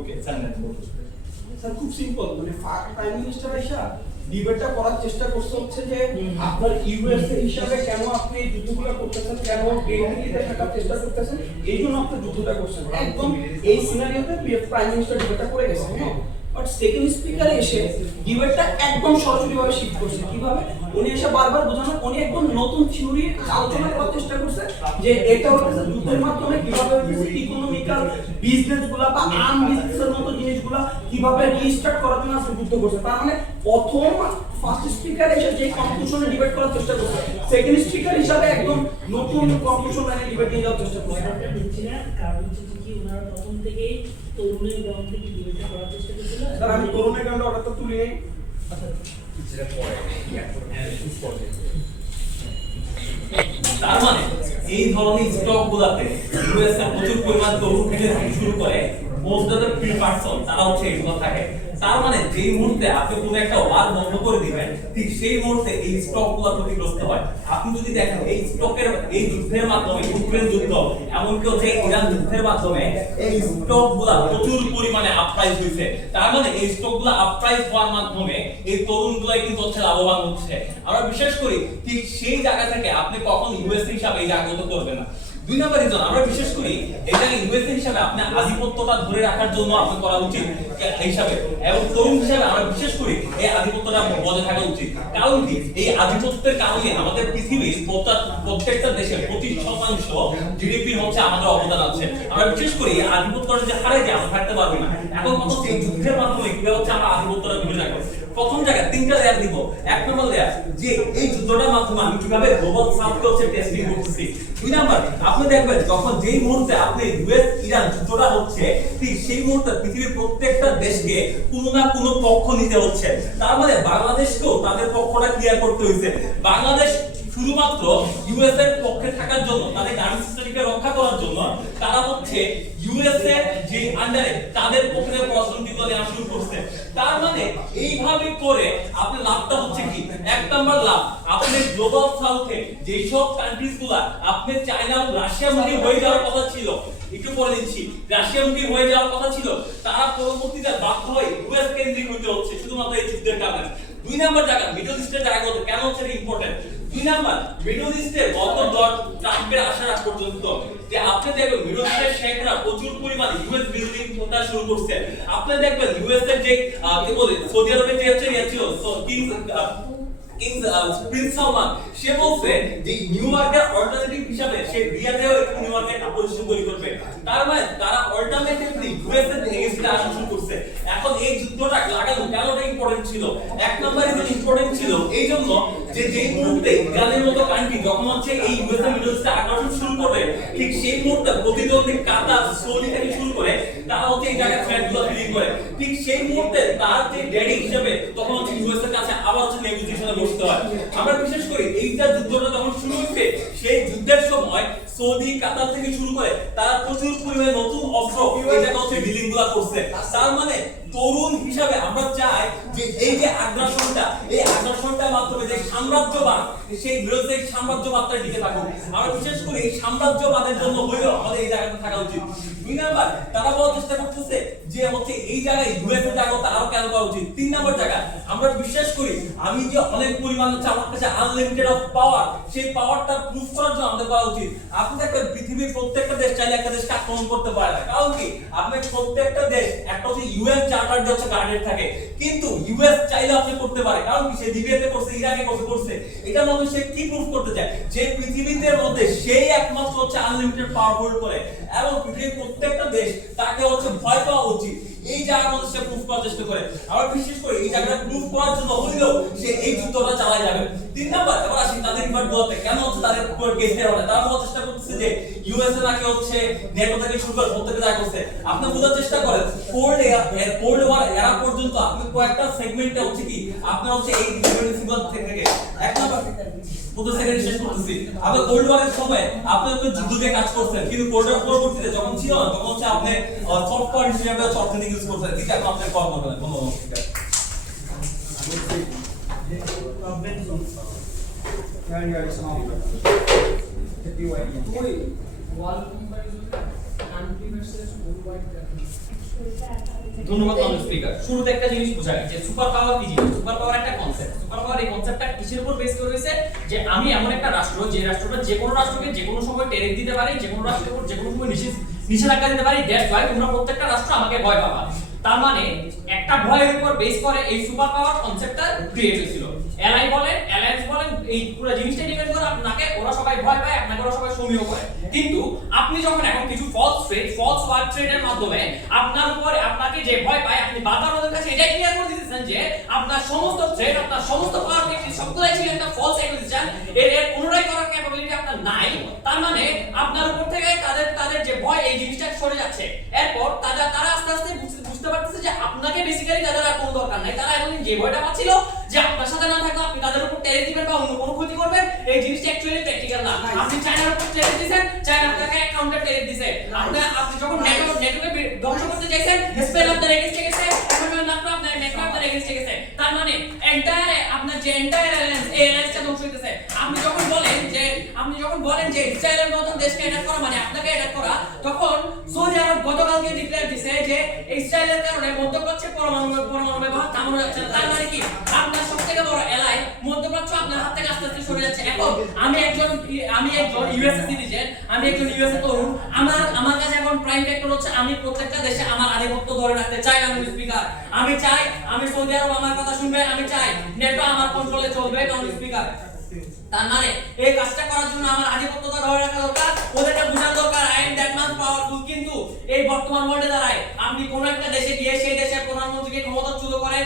ওকে স্যার খুব সিম্পল, মানে প্রাইম মিনিস্টার আইসা ডিবেটটা করার চেষ্টা করছে হচ্ছে যে আপনার ইউএসএ হিসাবে কেন আপনি এই যুদ্ধগুলো করতেছেন, কেন ডেলিতে থাকার চেষ্টা করতেছেন, এই জন্য আপনি যুদ্ধটা করছেন। একদম এই সিনারিওতে প্রাইম মিনিস্টার ডিবেটটা করে গেছেন। হ্যাঁ, বাট সেকেন্ড স্পিকার এসে ডিবেটটা একদম সরাসরি ভাবে শিফট করছে। কিভাবে? উনি এসে বারবার বোঝানো, উনি একদম নতুন থিওরি আলোচনা করার চেষ্টা করছে যে এটা হচ্ছে যুদ্ধের মাধ্যমে কিভাবে ইকোনমিক্যাল বিজনেসগুলো বা আর্ম বিজনেসের মতো জিনিসগুলো কিভাবে রিস্টার্ট করার জন্য আসলে যুদ্ধ করছে। তার মানে প্রথম ফার্স্ট স্পিকার এসে যে কনক্লুশনে ডিবেট করার চেষ্টা করছে, সেকেন্ড স্পিকার হিসাবে একদম নতুন কনক্লুশন লাইনে ডিবেট নিয়ে যাওয়ার চেষ্টা করছে। কারণ হচ্ছে কি ওনারা প্রথম থেকেই তরুণের গ্রাম থেকে ডিবেটটা করার চেষ্টা করছিল। স্যার আমি তরুণের গ্রাউন্ডে অর্ডারটা তুলি নেই। তার মানে এই ধরনের স্টক গুলাতে ইউএস এর প্রচুর পরিমাণ তরুণ থেকে শুরু করে most of the free person তারা হচ্ছে এগুলো থাকে। তার মানে যেই মুহূর্তে আপনি কোনো একটা ওয়ার বন্ধ করে দিবেন ঠিক সেই মুহূর্তে এই স্টক গুলো ক্ষতিগ্রস্ত হয়। আপনি যদি দেখেন এই স্টকের এই যুদ্ধের মাধ্যমে ইউক্রেন যুদ্ধ এমনকি হচ্ছে ইরান যুদ্ধের মাধ্যমে এই স্টক গুলা প্রচুর পরিমাণে আপপ্রাইস হয়েছে। তার মানে এই স্টক গুলা আপপ্রাইস হওয়ার মাধ্যমে এই তরুণ গুলাই কিন্তু হচ্ছে লাভবান হচ্ছে। আমরা বিশেষ করি ঠিক সেই জায়গা থেকে আপনি কখন ইউএস হিসাবে এই জাগ্রত করবেন না। দুই নম্বর রিজন আমরা বিশেষ করি এটাকে ইউএস হিসাবে আপনি আধিপত্যটা ধরে রাখার জন্য আপনি করা উচিত হিসাবে, এবং তরুণ হিসাবে আমরা বিশেষ করি এই আধিপত্যটা বজায় থাকা উচিত। কারণ কি এই আধিপত্যের কারণে আমাদের পৃথিবীর প্রত্যেকটা দেশের 25% জিডিপি হচ্ছে আমাদের অবদান আছে। আমরা বিশেষ করি এই আধিপত্যটা যে হারাই যায় আমরা থাকতে পারবো না। এখন কত এই যুদ্ধের মাধ্যমে কিভাবে হচ্ছে আমরা আধিপত্যটা ধরে রাখবো। প্রথম জায়গায় তিনটা লেয়ার দিব। এক নম্বর লেয়ার যে এই যুদ্ধটার মাধ্যমে আমি কিভাবে গ্লোবাল সাউথকে হচ্ছে টেস্টিং করতেছি। দুই নাম্বার আপনি দেখবেন যখন যেই মুহূর্তে আপনি ইউএস ইরান যুদ্ধটা হচ্ছে ঠিক সেই মুহূর্তে পৃথিবীর প্রত্যেকটা দেশকে কোনো না কোনো পক্ষ নিতে হচ্ছে। তার মানে বাংলাদেশকেও তাদের পক্ষটা ক্লিয়ার করতে হয়েছে। বাংলাদেশ শুধুমাত্র ইউএস এর পক্ষে থাকার জন্য তাদের গার্মেন্টস সেক্টরকে রক্ষা করার জন্য তারা হচ্ছে ইউএস এর যে আন্ডারে তাদের পক্ষে পরামর্শগুলো দেওয়া শুরু করছে। তার মানে এইভাবে করে আপনার লাভটা হচ্ছে কি? এক নাম্বার লাভ আপনি গ্লোবাল সাউথে যে সব কান্ট্রিজগুলো আপনি চায়না ও রাশিয়া মুখী হয়ে যাওয়ার কথা ছিল, একটু পরে দিচ্ছি, রাশিয়া মুখী হয়ে যাওয়ার কথা ছিল, তারা পরবর্তীতে বাধ্য হয়ে ইউএস কেন্দ্রিক হতে হচ্ছে শুধুমাত্র এই যুদ্ধের কারণে। দুই নাম্বার জায়গা মিডল ইস্টের জায়গাগুলো কেন হচ্ছে ইম্পর্টেন্ট? দুই নাম্বার মিডল ইস্টের গত ট্রাম্পের আসার আগ পর্যন্ত যে আপনি দেখবেন মিডল ইস্টের শেখরা প্রচুর পরিমাণে ইউএস বিরোধী কথা শুরু করছে। আপনি দেখবেন ইউএস এর যে কি বলে সৌদি আরবের যে হচ্ছে ইয়ে ছিল প্রিন্স সালমান, সে বলছে যে নিউ ইয়র্কের অল্টারনেটিভ হিসাবে সে রিয়াদেও একটু নিউ ইয়র্কের পজিশন তৈরি করবে। তার মানে তারা অল্টারনেটিভলি ইউএস এর এগেইনস্টে আসা শুরু করছে। এখন এই যুদ্ধটা লাগানো কেনটা ইম্পর্টেন্ট ছিল? এক নম্বরে যে ইম্পর্টেন্ট ছিল এই জন্য যে যেই মুহূর্তে ইরানের মতো কান্ট্রি যখন হচ্ছে এই ইউএস এর মিডল ইস্টে আগ্রাসন শুরু করবে ঠিক সেই মুহূর্তে প্রতিদ্বন্দ্বী কাতার সৌদি থেকে শুরু করে তারা হচ্ছে এই জায়গায় থ্রেটগুলো ফিলিং করে। ঠিক সেই মুহূর্তে তার যে ড্যাডি হিসেবে তখন হচ্ছে ইউএস এর কাছে আবার হচ্ছে নেগোসিয়েশনে বসতে হয়। আমরা বিশেষ করে এইটা যুদ্ধটা যখন শুরু হচ্ছে সেই যুদ্ধের সময় সৌদি কাতার থেকে শুরু করে তারা প্রচুর পরিমাণে নতুন অস্ত্র এটা হচ্ছে ডিলিং গুলা করছে। তার মানে তরুণ হিসাবে আমরা চাই যে এই যে আগ্রাসনটা এই আগ্রাসনটার মাধ্যমে যে সাম্রাজ্যবাদ সেই বিরোধী সাম্রাজ্যবাদটা টিকে থাকুক। আমরা বিশেষ করে এই সাম্রাজ্যবাদের জন্য হলেও আমাদের এই জায়গাটা থাকা উচিত। দুই নাম্বার তারা বলার চেষ্টা করতেছে যে হচ্ছে এই জায়গায় ইউএস এর জায়গা আরো কেন করা উচিত। 3 নম্বর জায়গা আমরা বিশ্বাস করি আমি যে অনেক পরিমাণ হচ্ছে আমার কাছে আনলিমিটেড অফ পাওয়ার, সেই পাওয়ারটা প্রুফ করার জন্য আমাদের করা উচিত। আপনি একটা পৃথিবীর প্রত্যেকটা দেশ চাইলে একটা দেশকে আক্রমণ করতে পারে না, কারণ কি আপনি প্রত্যেকটা দেশ একটা হচ্ছে ইউএন চার্টার যে হচ্ছে গার্ডেড থাকে, কিন্তু ইউএস চাইলে আপনি করতে পারে, কারণ কি সে লিবিয়াতে করছে, ইরাকে করছে। এটার মধ্যে সে কি প্রুফ করতে চায় যে পৃথিবীতে মধ্যে সেই একমাত্র হচ্ছে আনলিমিটেড পাওয়ার হোল্ড করে এবং পৃথিবীর প্রত্যেকটা দেশ তাকে হচ্ছে ভয় পাওয়া উচিত। এই জায়গার মধ্যে সে প্রুফ করার চেষ্টা করে। আমরা বিশেষ করে এই জায়গাটা প্রুফ করার জন্য হইলেও সে এই যুদ্ধটা চালায় যাবে। 3 নাম্বার, এবার আসি তাদের রিভার্ট বলতে কেন হচ্ছে তাদের উপর কেস দেওয়া হয়। তারা বলার চেষ্টা করতেছে যে ইউএসএ নাকি হচ্ছে নেটো থেকে শুরু করে প্রত্যেকটা জায়গা করছে। আপনি বোঝার চেষ্টা করেন কোল্ড ওয়ার এরা পর্যন্ত আপনি কয়েকটা সেগমেন্টে হচ্ছে কি আপনার হচ্ছে এই সিঙ্গল থেকে এক নাম্বার পুরো সেকেন্ড শেষ করতেছি। আপনি কোল্ড ওয়ারের সময় আপনি তো যুদ্ধ দিয়ে কাজ করছেন, কিন্তু কোল্ড ওয়ার পরবর্তীতে যখন ছিল না তখন হচ্ছে আপনি সফটওয়্যার হিসেবে অর্থনীতি ইউজ করছেন। ঠিক আছে, আপনার কর্ম করেন কোনো সমস্যা নেই। ধন্যবাদ মাননীয় স্পিকার। শুরুতে একটা জিনিস বোঝাই যে সুপার পাওয়ার কি জিনিস। সুপার পাওয়ার একটা কনসেপ্ট। সুপার পাওয়ার এই কনসেপ্টটা কিসের উপর বেস করে রয়েছে যে আমি এমন একটা রাষ্ট্র যে রাষ্ট্রটা যে কোনো রাষ্ট্রকে যে কোনো সময় টেরিফ দিতে পারে, যে কোনো রাষ্ট্রের উপর যে কোনো সময় নিষেধাজ্ঞা দিতে পারি। দ্যাটস ওয়াই তোমরা প্রত্যেকটা রাষ্ট্র আমাকে ভয় পাবা। তার মানে একটা ভয়ের উপর বেস করে এই সুপার পাওয়ার কনসেপ্টটা ক্রিয়েট হয়েছিল। এলআই বলেন, অ্যালায়েন্স বলেন, এই পুরো জিনিসটা ডিপেন্ড করে আপনাকে ওরা সবাই ভয় পায়, আপনাকে ওরা সবাই সমীহ করে। কিন্তু আপনি যখন এখন কিছু ফলস ওয়ার্ড ট্রেডের মাধ্যমে আপনার উপরে আপনাকে যে ভয় পায়, আপনি বারবার ওদের কাছে এটাই ক্লিয়ার করে দিতেছেন যে আপনার সমস্ত ট্রেড, আপনার সমস্ত পাওয়ার টেকনিক সবগুলাই ছিল একটা ফলস অ্যাকুইজিশন, এর পুনরায় করার ক্যাপাবিলিটি আপনার নাই। তার মানে আপনার উপর থেকে তাদের যে ভয় এই জিনিসটা সরে যাচ্ছে। এরপর তারা আস্তে আস্তে বুঝতে পারতেছে যে আপনাকে বেসিক্যালি তাদের আর কোনো দরকার নাই। তারা এখন যে ভয়টা পাচ্ছিল যে আপনার সাথে না থাকলে আপনি তাদের উপর ট্যারিফ দিবেন বা অন্য কোনো ক্ষতি করবেন, এই জিনিসটা অ্যাকচুয়ালি প্র্যাকটিক্যাল না। আপনি চায়নার উপর ট্যারিফ দিবেন, চায়না আপনাকে এক কাউন্টার ট্যারিফ দিছে। আপনি যখন নেটওয়ার্কে ধ্বংস করতে চাইছেন, স্পেন আপনার এগেইনস্টে গেছে, এখন আপনার নেটওয়ার্ক আপনার এগেইনস্টে গেছে। তার মানে এন্টায়ার আপনার যে এন্টায়ার এলায়েন্সটা ধ্বংস হইতেছে। আপনি যখন বলেন যে ইসরায়েলের মতন দেশকে অ্যাটাক করা মানে আপনাকে অ্যাটাক করা, তখন সৌদি আরব গতকালকে ডিক্লেয়ার দিছে যে ইসরায়েলের কারণে মধ্যপ্রাচ্যে পরমাণু ব্যবহার থামানো যাচ্ছে না। তার মানে কি আপনার সবথেকে বড় এলাই মধ্যপ্রাচ্য আপনার হাত থেকে আস্তে আস্তে সরে যাচ্ছে। এখন আমি একজন ইউএসএ সিটিজেন, আমি একজন ইউএসএ তরুণ, আমার কাছে এখন প্রাইম ফ্যাক্টর হচ্ছে আমি প্রত্যেকটা দেশে আমার আধিপত্য ধরে রাখতে চাই। মাননীয় স্পিকার, আমি চাই আমি সৌদি আরব আমার কথা শুনবে, আমি চাই নেটো আমার কন্ট্রোলে চলবে। মাননীয় স্পিকার, তার মানে এই কাজটা করার জন্য আমার আধিপত্যটা ধরে রাখা দরকার, ওদেরটা বোঝা দরকার I am that much powerful. কিন্তু এই বর্তমান ওয়ার্ল্ডে দাঁড়ায় আপনি কোন একটা দেশে গিয়ে সেই দেশের প্রধানমন্ত্রীকে ক্ষমতাচ্যুত করে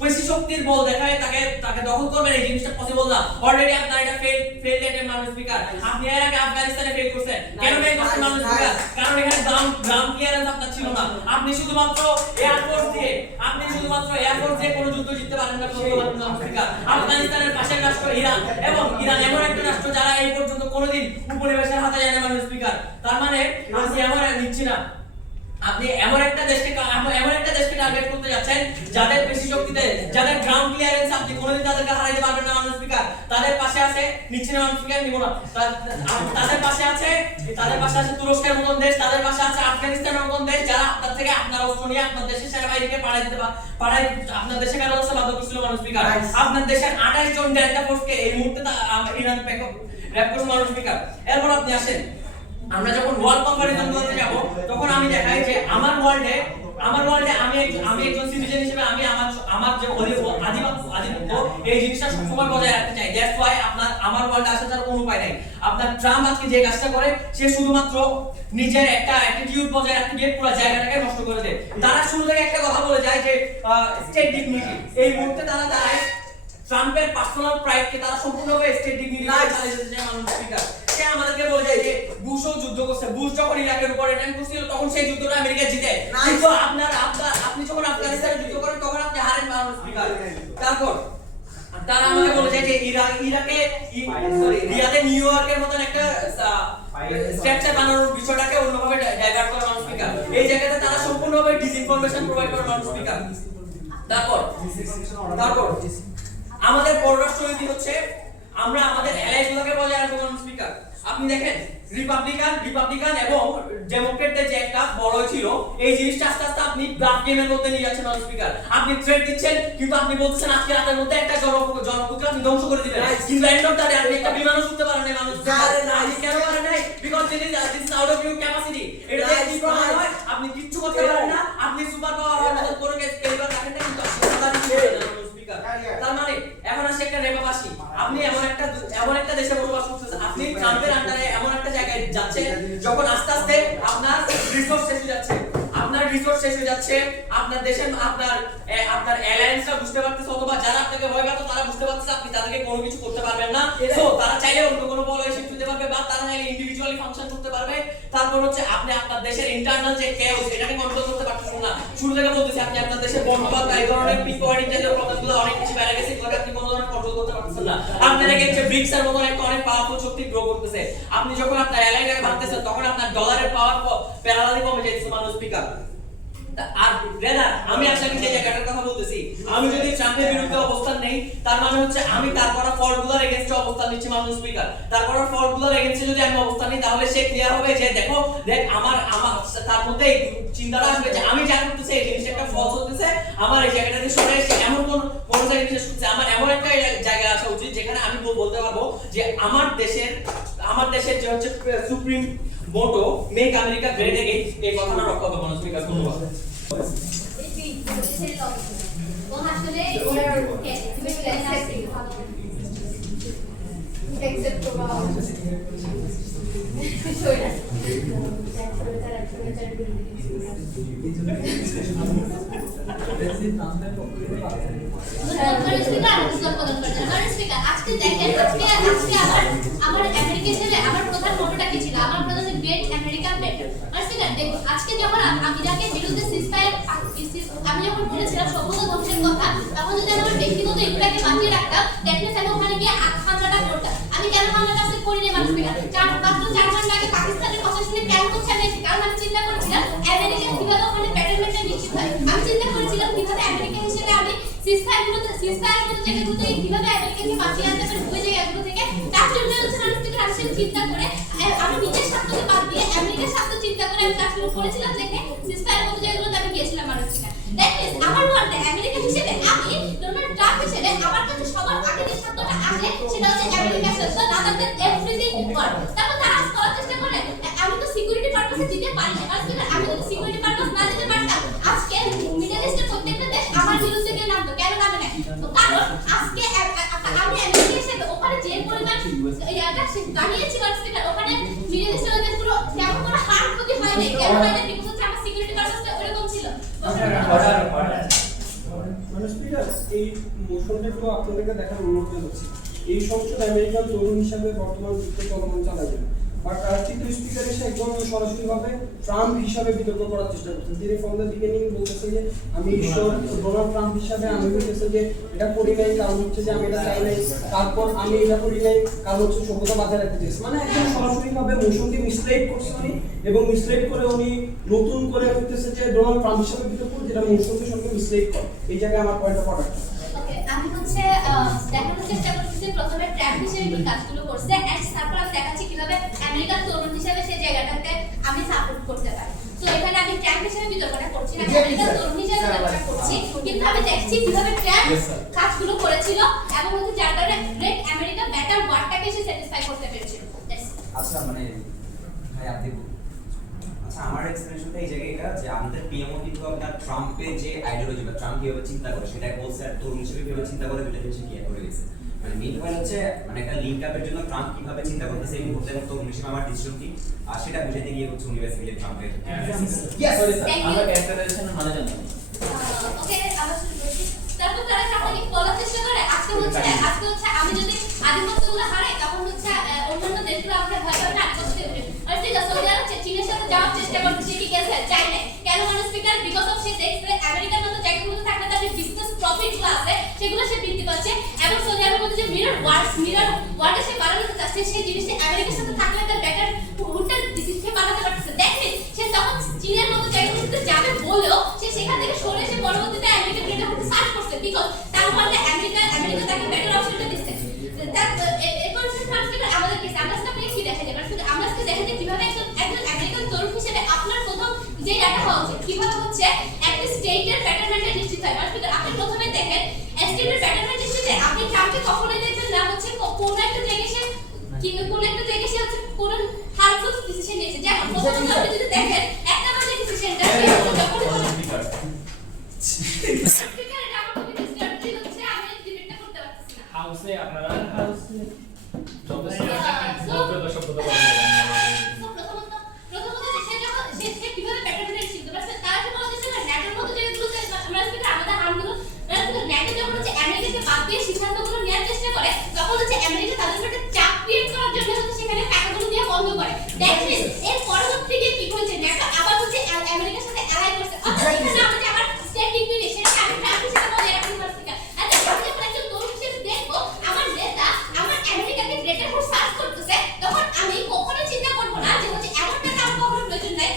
পেশি শক্তির বল দেখায় তাকে দখল করবেন, এই জিনিসটা পসিবল না। অলরেডি আপনার এটা ফেল ডেটে মাননীয় স্পিকার। আপনি এর আগে আফগানিস্তানে ফেল করছেন, কেন ফেল করছেন মাননীয় স্পিকার? কারণ এখানে গ্রাউন্ড ক্লিয়ারেন্স আপনার ছিল না। আপনি শুধুমাত্র এয়ারফোর্স দিয়ে কোনো যুদ্ধ জিততে পারেন না মাননীয় স্পিকার। আফগানিস্তানের পাশের রাষ্ট্র ইরান, এবং ইরান এমন একটা রাষ্ট্র যারা এই পর্যন্ত কোনোদিন উপনিবেশের হাতে যায় না মাননীয় স্পিকার। তার মানে আপনি এমন নিচ্ছি না, আপনি এমন একটা দেশকে টার্গেট করতে যাচ্ছেন যাদের পেশি শক্তিতে, যাদের গ্রাউন্ড ক্লিয়ারেন্স আপনি কোনোদিন তাদেরকে হারাইতে পারবেন না মাননীয় স্পিকার। তাদের পাশে আছে, নিচ্ছি না মাননীয় স্পিকার, নিব না। তাদের পাশে আছে তুরস্কের মতন দেশ, তাদের পাশে আছে আফগানিস্তানের মতন দেশ, যারা আপনার থেকে আপনার অস্ত্র নিয়ে আপনার দেশের সেনাবাহিনীকে পাঠাই আপনার দেশে কেন অবস্থা বাধ্য করছিল মাননীয় স্পিকার। আপনার দেশের 28 জন ডেল্টা ফোর্সকে এই মুহূর্তে ইরান র্যাপ করছে মাননীয় স্পিকার। এরপর আপনি আসেন, আমরা যখন ওয়ার্ল্ড কম্পারিজন করতে যাব তখন আমি দেখাই যে আমার ওয়ার্ল্ডে আমি একজন সিটিজেন হিসেবে আমি আমার যে আধিপত্য এই জিনিসটা সবসময় বজায় রাখতে চাই। দ্যাটস ওয়াই আমার ওয়ার্ল্ডে আসার তার কোনো উপায় নাই। আপনার ট্রাম্প আজকে যে কাজটা করে, সে শুধুমাত্র নিজের একটা অ্যাটিটিউড বজায় রাখতে গিয়ে পুরো জায়গাটাকে নষ্ট করে দেয়। তারা শুরু থেকে একটা কথা বলে যায় যে স্টেট ডিগনিটি, এই মুহূর্তে তারা দাঁড়ায় ট্রাম্পের পার্সোনাল প্রাইডকে তারা সম্পূর্ণভাবে স্টেট ডিগনিটি চালিয়ে যেতে চায় মাননীয় স্পিকার। সে আমাদেরকে বলে যায় যে বুশও যুদ্ধ করছে, বুশ যখন ইরাকের উপর অ্যাটাক করছিল তখন সেই যুদ্ধটা আমেরিকা জিতে, কিন্তু আপনি যখন আফগানিস্তানে যুদ্ধ করেন তখন আপনি হারেন মাননীয় স্পিকার। তারপর তারা আমাকে বলে যায় যে রিয়াদে নিউ ইয়র্কের মতন একটা স্ট্রাকচার বানানোর বিষয়টাকে অন্যভাবে ডাইভার্ট করে মাননীয় স্পিকার। এই জায়গাতে তারা সম্পূর্ণভাবে ডিসইনফরমেশন প্রোভাইড করে মাননীয় স্পিকার। তারপর আমাদের পররাষ্ট্রনীতি হচ্ছে আমরা আমাদের অ্যালাইগুলোকে বজায় রাখবো মাননীয় স্পিকার। আপনি দেখেন রিপাবলিকান এবং ডেমোক্রেটদের যে একটা বড় ছিল, এই জিনিসটা আস্তে আস্তে আপনি ব্লাড গেমের মধ্যে নিয়ে যাচ্ছেন মাননীয় স্পিকার। আপনি থ্রেট দিচ্ছেন, কিন্তু আপনি বলতেছেন আজকে রাতের মধ্যে একটা জনপদকে আপনি ধ্বংস করে দিবেন, কিন্তু এন্ড অফ দ্য ডে আপনি একটা বিমানও ছুটতে পারেন না মাননীয় স্পিকার। আপনি কেন পারেন নাই? Because this is out of your capacity. এটা কি প্রমাণ হয়? আপনি কিচ্ছু করতে পারেন না, আপনি সুপার পাওয়ার হওয়ার মতো করে ক্যালিবার রাখেন না, কিন্তু আপনি মাননীয় স্পিকার। তার মানে এখন আসে একটা রেপাবাসী, আপনি এমন একটা দেশে বসবাস করতেছেন, আপনি ট্রাম্পের আন্ডারে এমন একটা জায়গায় যাচ্ছেন যখন আস্তে আস্তে আপনার রিসোর্স শেষ হয়ে যাচ্ছে, আপনার দেশের আপনার অ্যালায়েন্সটা বুঝতে পারতেছে, অথবা যারা আপনাকে ভয় পেত তারা বুঝতে পারতেছে আপনি তাদেরকে কোনো কিছু করতে পারবেন না। সো তারা চাইলে অন্য কোনো বলয়ে শিফট হতে পারবে, বা তারা চাইলে ইন্ডিভিজুয়ালি ফাংশন করতে পারবে। তারপর হচ্ছে আপনি আপনার দেশের ইন্টারনাল যে কেওস এটাকে কন্ট্রোল করতে পারতেছেন না। শুরু থেকে বলতেছি আপনি আপনার দেশের বর্ণবাদ বা এই ধরনের পিক পয়েন্টিং যে প্রবলেমগুলো অনেক কিছু বেড়ে গেছে, এগুলোকে আপনি কোনো ধরনের কন্ট্রোল করতে পারতেছেন না। আপনার যে ব্রিক্স এর মতো একটা অনেক পাওয়ারফুল শক্তি গ্রো করতেছে, আপনি যখন আপনার অ্যালাইটাকে ভাঙতেছেন তখন আপনার ডলারের পাওয়ার প্যারালালি কমে যাচ্ছে মাননীয় স্পিকার। আর রেদার আমি আসলে যে জায়গাটার কথা বলতেছি, আমি যদি ট্রাম্পের বিরুদ্ধে অবস্থান নেই, তার মানে হচ্ছে আমি তার করা ফল্টগুলোর এগেইনস্টে অবস্থান নিচ্ছি মাননীয় স্পিকার। তার করা ফল্টগুলোর এগেইনস্টে যদি আমি অবস্থান নিই, তাহলে সে ক্লিয়ার হবে যে দেখ আমার তার মধ্যে এই চিন্তাটা আসবে যে আমি যা করতেছি এই জিনিসটা একটা ফলস হতেছে, আমার এই জায়গাটাতে সরে এসে এমন কোন জায়গায় শেষ করছে, আমার এমন একটা জায়গায় আসা উচিত যেখানে আমি বলতে পারবো যে আমার দেশের যে হচ্ছে সুপ্রিম মোটো মেক আমেরিকা গ্রেট এগেইন, এই কথাটা রক্ষা হবে মাননীয় স্পিকার। ধন্যবাদ। আজকে দেখেন আমার আমেরিকা ছেলে আমার প্রধান মোটোটা কি ছিল? আমার প্রধান গ্রেট আমেরিকা বেটার। আজকে যখন ইরাকের বিরুদ্ধে সিজফায়ার আমি যখন বলেছিলাম সভ্যতা ধ্বংসের কথা, তখন যদি আমার ব্যক্তিগত ইচ্ছাকে বাঁচিয়ে রাখতাম, দেখলে আমি ওখানে গিয়ে হামলাটা করতাম। আমি কেন হামলাটা আজকে করিনি মানুষ পিকা? মাত্র 4 ঘন্টা আগে পাকিস্তানের কথা শুনে কেন করছে আমি? কারণ আমি চিন্তা করেছিলাম আমেরিকা কিভাবে ওখানে ব্যাটেলমেন্টটা নিশ্চিত হয়। আমি চিন্তা করেছিলাম কিভাবে আমেরিকা হিসেবে আমি সিজফায়ারের মতো জায়গাগুলোতে কিভাবে আমেরিকাকে বাঁচিয়ে আনতে পারি ওই জায়গাগুলো থেকে। তার জন্য হচ্ছে মানুষ থেকে আসলে চিন্তা করে আমি নিজের স্বার্থকে বাদ দিয়ে আমেরিকার স্বার্থ চিন্তা করে আমি কাজ শুরু করেছিলাম, দেখে সিজফায়ারের মতো জায়গাগুলোতে আমি গিয়েছিলাম মানুষ থেকে। আমার ওয়ার্ল্ডে আমেরিকা হিসেবে আমি ডোনাল্ড ট্রাম্প হিসেবে আমার কাছে সবার আগে যে শব্দটা আসে সেটা হচ্ছে আমেরিকা সত্য, রাদার দ্যান এভরিথিং ওয়ার্ল্ড। তারপর তারা আজ করার চেষ্টা করে আমি তো সিকিউরিটি পারপাসে দিতে পারি না, আমি যদি সিকিউরিটি পারপাস না দিতে পারতাম আজকে মিডল ইস্টের প্রত্যেকটা দেশ আমার বিরুদ্ধে গিয়ে নামতো। কেন নামে না? কারণ আজকে আমি আমেরিকা হিসেবে ওখানে যে পরিমাণ বানিয়েছি স্পিকার, ওখানে মিডল ইস্টের দেশগুলো তেমন কোনো হার্ম ক্ষতি হয় নাই। কেন হয় না? বিকজ হচ্ছে আমার সিকিউরিটি পারপাসটা ওরকম ছিল। মানে স্পিকার, এই মোশনটা তো আপনাদেরকে দেখার অনুরোধ জানাচ্ছি। এই সংসদ আমেরিকান তরুণ হিসাবে বর্তমান যুদ্ধ চলমান চালাবেন, বাট কিন্তু স্পিকার এসে একদম সরাসরিভাবে ট্রাম্প হিসাবে বিতর্ক করার চেষ্টা করছেন। তিনি ফ্রম দ্য বিগিনিং বলতেছে যে আমি ঈশ্বর, ডোনাল্ড ট্রাম্প হিসাবে আমি বলতেছে যে এটা করি নাই কারণ হচ্ছে যে আমি এটা চাই নাই, তারপর আমি এটা করি নাই কারণ হচ্ছে সভ্যতা বাঁচায় রাখতে চেয়েছি। মানে একদম সরাসরিভাবে মোশনকে মিসলাইড করছে উনি, এবং মিসলাইড করে উনি নতুন করে বলতেছে যে ডোনাল্ড ট্রাম্প হিসাবে বিতর্ক, যেটা মোশনকে সঙ্গে মিসলাইড করে। এই জায়গায় আমার পয়েন্টটা কটাক্ট। আমি হচ্ছে দেখানোর চেষ্টা করতেছি প্রথমে ট্রাম্প হিসেবে কি কাজগুলো করছে, এন্ড তারপর আমি দেখাচ্ছি কিভাবে আমেরিকার তরুণ হিসেবে সেই জায়গাটাকে আমি সাপোর্ট করতে পারি। তো এখানে আমি ট্রাম্প হিসেবে বিতর্কটা করছি না, আমেরিকার তরুণ হিসেবে বিতর্কটা করছি, কিন্তু আমি দেখছি কিভাবে ট্রাম্প কাজগুলো করেছিল এবং হচ্ছে যার কারণে গ্রেট আমেরিকা বেটার ওয়ার্ডটাকে সে স্যাটিসফাই করতে পেরেছিল। আচ্ছা মানে ভাই আপনি আচ্ছা আমার এক্সপ্লেনেশনটা এই জায়গায় এটা যে আমাদের পিএমও কিন্তু আপনার ট্রাম্পের যে আইডিওলজি বা ট্রাম্প কিভাবে চিন্তা করে সেটাই বলছে, আর তরুণ হিসেবে কিভাবে চিন্তা করে দুটো জিনিস ক্লিয়ার করে গেছে। মানে মেইন পয়েন্ট হচ্ছে মানে একটা লিঙ্ক আপের জন্য ট্রাম্প কিভাবে চিন্তা করতেছে এই মুহূর্তে, এবং তরুণ হিসেবে আমার ডিসিশন কি, আর সেটা বুঝাতে গিয়ে হচ্ছে উনিভার্সিটি ট্রাম্পের। আমরা ক্যারেক্টারাইজেশনের মানে জানি ওকে আমরা শুরু করছি। তারপর তারা আপনাকে বলার চেষ্টা করে আজকে হচ্ছে আমি যদি আধিপত্যগুলো হারাই তখন হচ্ছে অন্যান্য দেশগুলো আমাদের ভয় পাবে না, আধিপত্য দেবে। আর ঠিক আছে সৌদি আরব চীনের সাথে যাওয়ার চেষ্টা করছে, ঠিক আছে চাই না কেন মানে স্পিকার, বিকজ অফ সে দেখছে আমেরিকার মতো জায়গাগুলোতে থাকলে তার যে বিজনেস প্রফিটগুলো আছে সেগুলো সে বৃদ্ধি পাচ্ছে, এবং সৌদি আরবের মধ্যে যে মিরর ওয়ার্ল্ডে সে বাড়াতে চাচ্ছে সেই জিনিসটা আমেরিকার সাথে থাকলে তার বেটার উল্টা ডিসিশন বানাতে পারতেছে। দেখেন সে তখন চীনের মতো জায়গাগুলোতে যাবে বলেও সে সেখান থেকে সরে এসে পরবর্তীতে আমেরিকার সার্চ করছে, বিকজ তার ফলে আমেরিকা তাকে বেটার অপশনটা দিচ্ছে। কিভাবে হচ্ছে একটা স্টেটের প্যাটার্নটা নিশ্চিত হয়। মানে আপনি প্রথমে দেখেন স্টেটের প্যাটার্নটা নিশ্চিত আপনি ট্রাম্পকে কখনোই দেখবেন না হচ্ছে কোন একটা জায়গায় সে কোন একটা জায়গায় সে হচ্ছে কোন হার্মফুল ডিসিশন নিয়েছে। যেমন প্রথমত আপনি যদি দেখেন একটা মাঝে ডিসিশনটা যখন স্পিকার এটা আমার খুবই ডিস্টার্বিং হচ্ছে, আমি ডিবেটটা করতে পারতেছি না। হাউসে আপনারা হাউসে শব্দ প্রথমত সে কিভাবে প্যাটার্নটা শিখতে পারছে তার জন্য হচ্ছে না ন্যাটোর মতো যেগুলোতে আমরা স্পিকার আমাদের হামগুলো ন্যাটো যখন হচ্ছে আমেরিকাকে বাদ দিয়ে সিদ্ধান্তগুলো নেওয়ার চেষ্টা করে তখন হচ্ছে আমেরিকা তাদের উপর একটা চাপ ক্রিয়েট করার জন্য হচ্ছে সেখানে টাকাগুলো দিয়ে বন্ধ করে। দেখেন এর পরবর্তী দিকে কি হয়েছে, ন্যাটো আবার হচ্ছে আমেরিকার সাথে অ্যালাই করছে। অর্থাৎ এখানে আমাদের আমার স্টেট ডিগ্রি সেটা আমি ট্রাম্পের সাথে বলে রাখতে পারছি না। আচ্ছা আমি যখন একজন তরুণ হিসেবে দেখবো আমার নেতা আমার আমেরিকাকে গ্রেটার হুড সার্চ করতেছে তখন আমি কখনো চিন্তা করবো না যে হচ্ছে এমন টাকা আমার কখনো প্রয়োজন নাই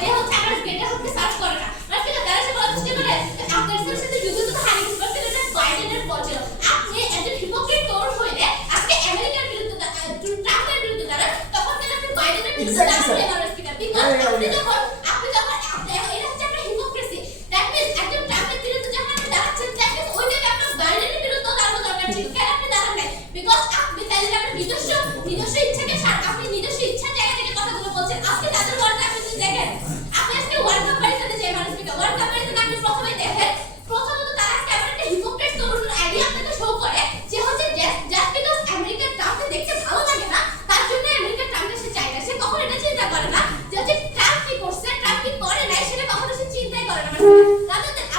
যে হচ্ছে আমার গ্রেটার হুডকে সার্চ করে না। মানে ঠিক আছে তারা সে বলার চেষ্টা করে আফগানিস্তানের সাথে যুদ্ধ তো হারিয়ে গেছে, বাট এটা বাইডেনের ফল ছিল। আপনি একজন হিপোক্রেট তরুণ হইলে আজকে আমেরিকার বিরুদ্ধে ট্রাম্পের বিরুদ্ধে দাঁড়ান তখন কিন্তু আপনি বাইডেনের বিরুদ্ধে দাঁড়াবেন আমার স্পিকার। বিকজ আপনি যখন এটা হচ্ছে একটা হিপোক্রেসি। দ্যাট মিন্স একজন ট্রাম্পের বিরুদ্ধে যখন আপনি দাঁড়াচ্ছেন দ্যাট মিন্স ওই জায়গায় আপনার বাইডেনের বিরুদ্ধে দাঁড়ানো দরকার ছিল। কেন আপনি দাঁড়ান নাই? বিকজ আপনি তাহলে আপনার নিজস্ব ইচ্ছাকে আপনি নিজস্ব ইচ্ছার জায়গা থেকে কথাগুলো বলছেন। আজকে তাদের ওয়ার্ল্ড কাপ যদি দেখেন আপনি আজকে ওয়ার্ল্ড কাপ বাড়িতে যে মানুষ ওয়ার্ল্ড কাপ বাড়িতে আপনি প্রথমে দেখেন প্রথমত তারা আজকে এমন একটা হিপোক্রেট তরুণ আইডিয়া আপনাকে শো করে যে হচ্ছে জাস্ট বিকজ আমেরিকার ট্রাম্পকে দেখতে ভালো লাগে না তার জন্য আমেরিকার ট্রাম্পকে সে চায় না। সে কখন এটা চিন্তা করে না যে হচ্ছে ট্রাম্প কি করছে ট্রাম্প কি করে নাই সেটা কখনো সে চিন্তাই করে না।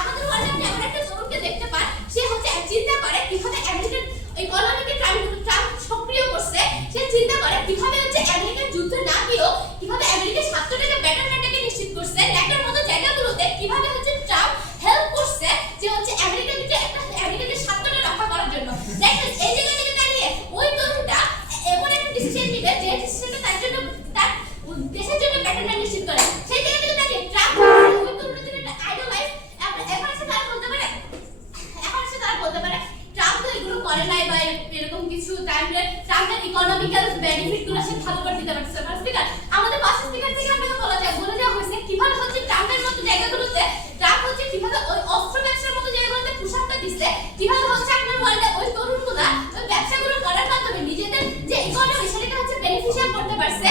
আমাদের ওয়ার্ল্ডে আপনি এমন একটা তরুণকে দেখতে পান সে হচ্ছে চিন্তা করে কিভাবে আমেরিকান ইকোনমিকে ট্রাম্প সক্রিয় করছে। সে চিন্তা করে কিভাবে হচ্ছে আমেরিকার যুদ্ধ না গিয়েও কিভাবে আমেরিকার স্বার্থটাকে বেটারমেন্টটাকে নিশ্চিত করছে। ন্যাটোর মতো জায়গাগুলোতে কিভাবে হচ্ছে ট্রাম্প হেল্প করছে যে হচ্ছে আমেরিকাকে স্বার্থটা রক্ষা করার জন্য। দেখেন এই জায়গা থেকে দাঁড়িয়ে ওই তরুণটা এমন একটা ডিসিশন নিবে যে ডিসিশনটা তার জন্য তার দেশের জন্য বেটারমেন্ট নিশ্চিত করে। সেই জায়গা থেকে দাঁড়িয়ে ট্রাম্প ওই তরুণের জন্য একটা আইডলাইজ এখন সে তারা বলতে পারে ট্রাম্প তো এগুলো করে নাই বা এরকম কিছু ট্রাম্পের ইকোনমিক্যাল বেনিফিট গুলো সে ভালো করে দিতে পারছে। স্পিকার আমাদের পাশের স্পিকার থেকে আপনাকে বলে দেওয়া হয়েছে কিভাবে হচ্ছে ট্রাম্পের মতো জায়গাগুলোতে ট্রাম্প হচ্ছে কিভাবে ওই অস্ত্র ব্যবসার মতো জায়গাগুলোতে পুষাপটা দিচ্ছে, কিভাবে হচ্ছে আপনার ওয়ার্ল্ডে ওই তরুণগুলা ওই ব্যবসাগুলো করার মাধ্যমে নিজেদের যে ইকোনমি সেটাকে হচ্ছে বেনিফিশিয়াল করতে পারছে।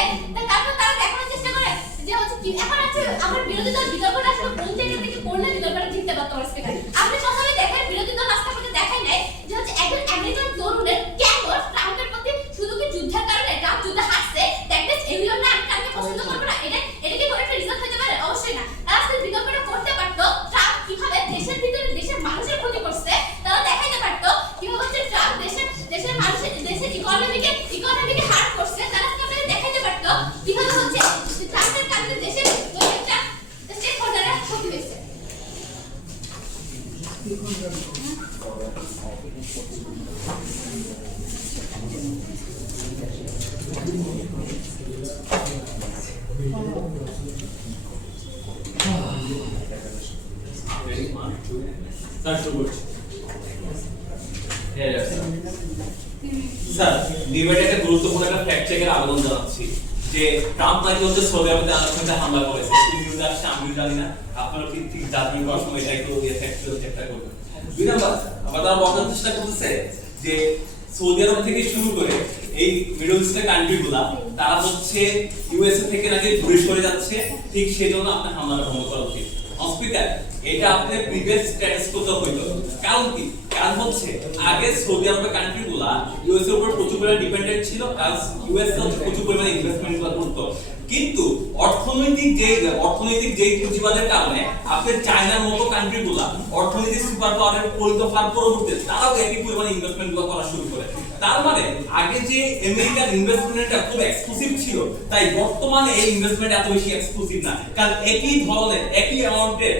তারপর তারা দেখানোর চেষ্টা করে যে হচ্ছে কি এখন আছে আমার বিরোধী দল বিতর্কটা আসলে কোন জায়গা থেকে করলে বিতর্কটা জিততে পারতো। স্পিকার আপনি প্রথমে দেখেন বিরোধী দল রাস্তা থেকে দেখায় নাই যে হচ্ছে একজন আমেরিকান তরুণের কেন ট্রাম্পের প্রতি শুধু কি যুদ্ধের কারণে ট্রাম্প যুদ্ধে হারছে দ্যাট মিন্স এগুলো না আমি ট্রাম্পকে পছন্দ করবো না এটা কি কোনো একটা রিজল্ট হতে পারে? অবশ্যই না। তারা আজকে বিতর্কটা করতে পারতো ট্রাম্প কিভাবে দেশের ভিতরে দেশের মানুষের ক্ষতি করছে তারা দেখাইতে পারতো কিভাবে হচ্ছে ট্রাম্প দেশের মানুষের দেশের ইকোনমিকে হার্ট করছে তারা কিভাবে দেখাইতে পারতো কিভাবে হচ্ছে ট্রাম্পের কারণে দেশের একটা স্টেক হোল্ডাররা ক্ষতি হয়েছে। স্যার ডিবেটে একটা গুরুত্বপূর্ণ একটা ফ্যাক্ট চেকের আবেদন জানাচ্ছি যে ট্রাম্প নাকি হচ্ছে সৌদি আরবে আনুষ্ঠানিক হামলা করেছে। নিউজ আসছে আমিও জানি না, আপনারা কি ঠিক জাতীয় করার সময় এটা একটু ফ্যাক্টুয়াল চেকটা করবেন। দুই নাম্বার আবার তারা বলার চেষ্টা করতেছে যে সৌদি আরব থেকে শুরু করে এই মিডল ইস্টের কান্ট্রিগুলা তারা হচ্ছে ইউএসএ থেকে নাকি দূরে সরে যাচ্ছে, ঠিক সেজন্য আপনার হামলাটা বন্ধ করা উচিত। স্পিকার এটা আপনি প্রিভিয়াস স্ট্যাটাস করতে হইতো। কারণ কি? কারণ হচ্ছে আগে সৌদি আরবের কান্ট্রিগুলা ইউএস এর উপর প্রচুর পরিমাণে ডিপেন্ডেন্ট ছিল, কারণ ইউএস হচ্ছে প্রচুর পরিমাণে ইনভেস্টমেন্ট করতো। কিন্তু অর্থনৈতিক যে পুঁজিবাদের কারণে আপনার চায়নার মতো কান্ট্রিগুলা অর্থনৈতিক সুপার পাওয়ারের পরিণত হওয়ার পরবর্তীতে তারাও একই পরিমাণে ইনভেস্টমেন্ট করা শুরু করে। তার মানে আগে যে আমেরিকার ইনভেস্টমেন্টটা খুব এক্সক্লুসিভ ছিল, তাই বর্তমানে এই ইনভেস্টমেন্ট এত বেশি এক্সক্লুসিভ না, কারণ একই ধরনের একই অ্যামাউন্টের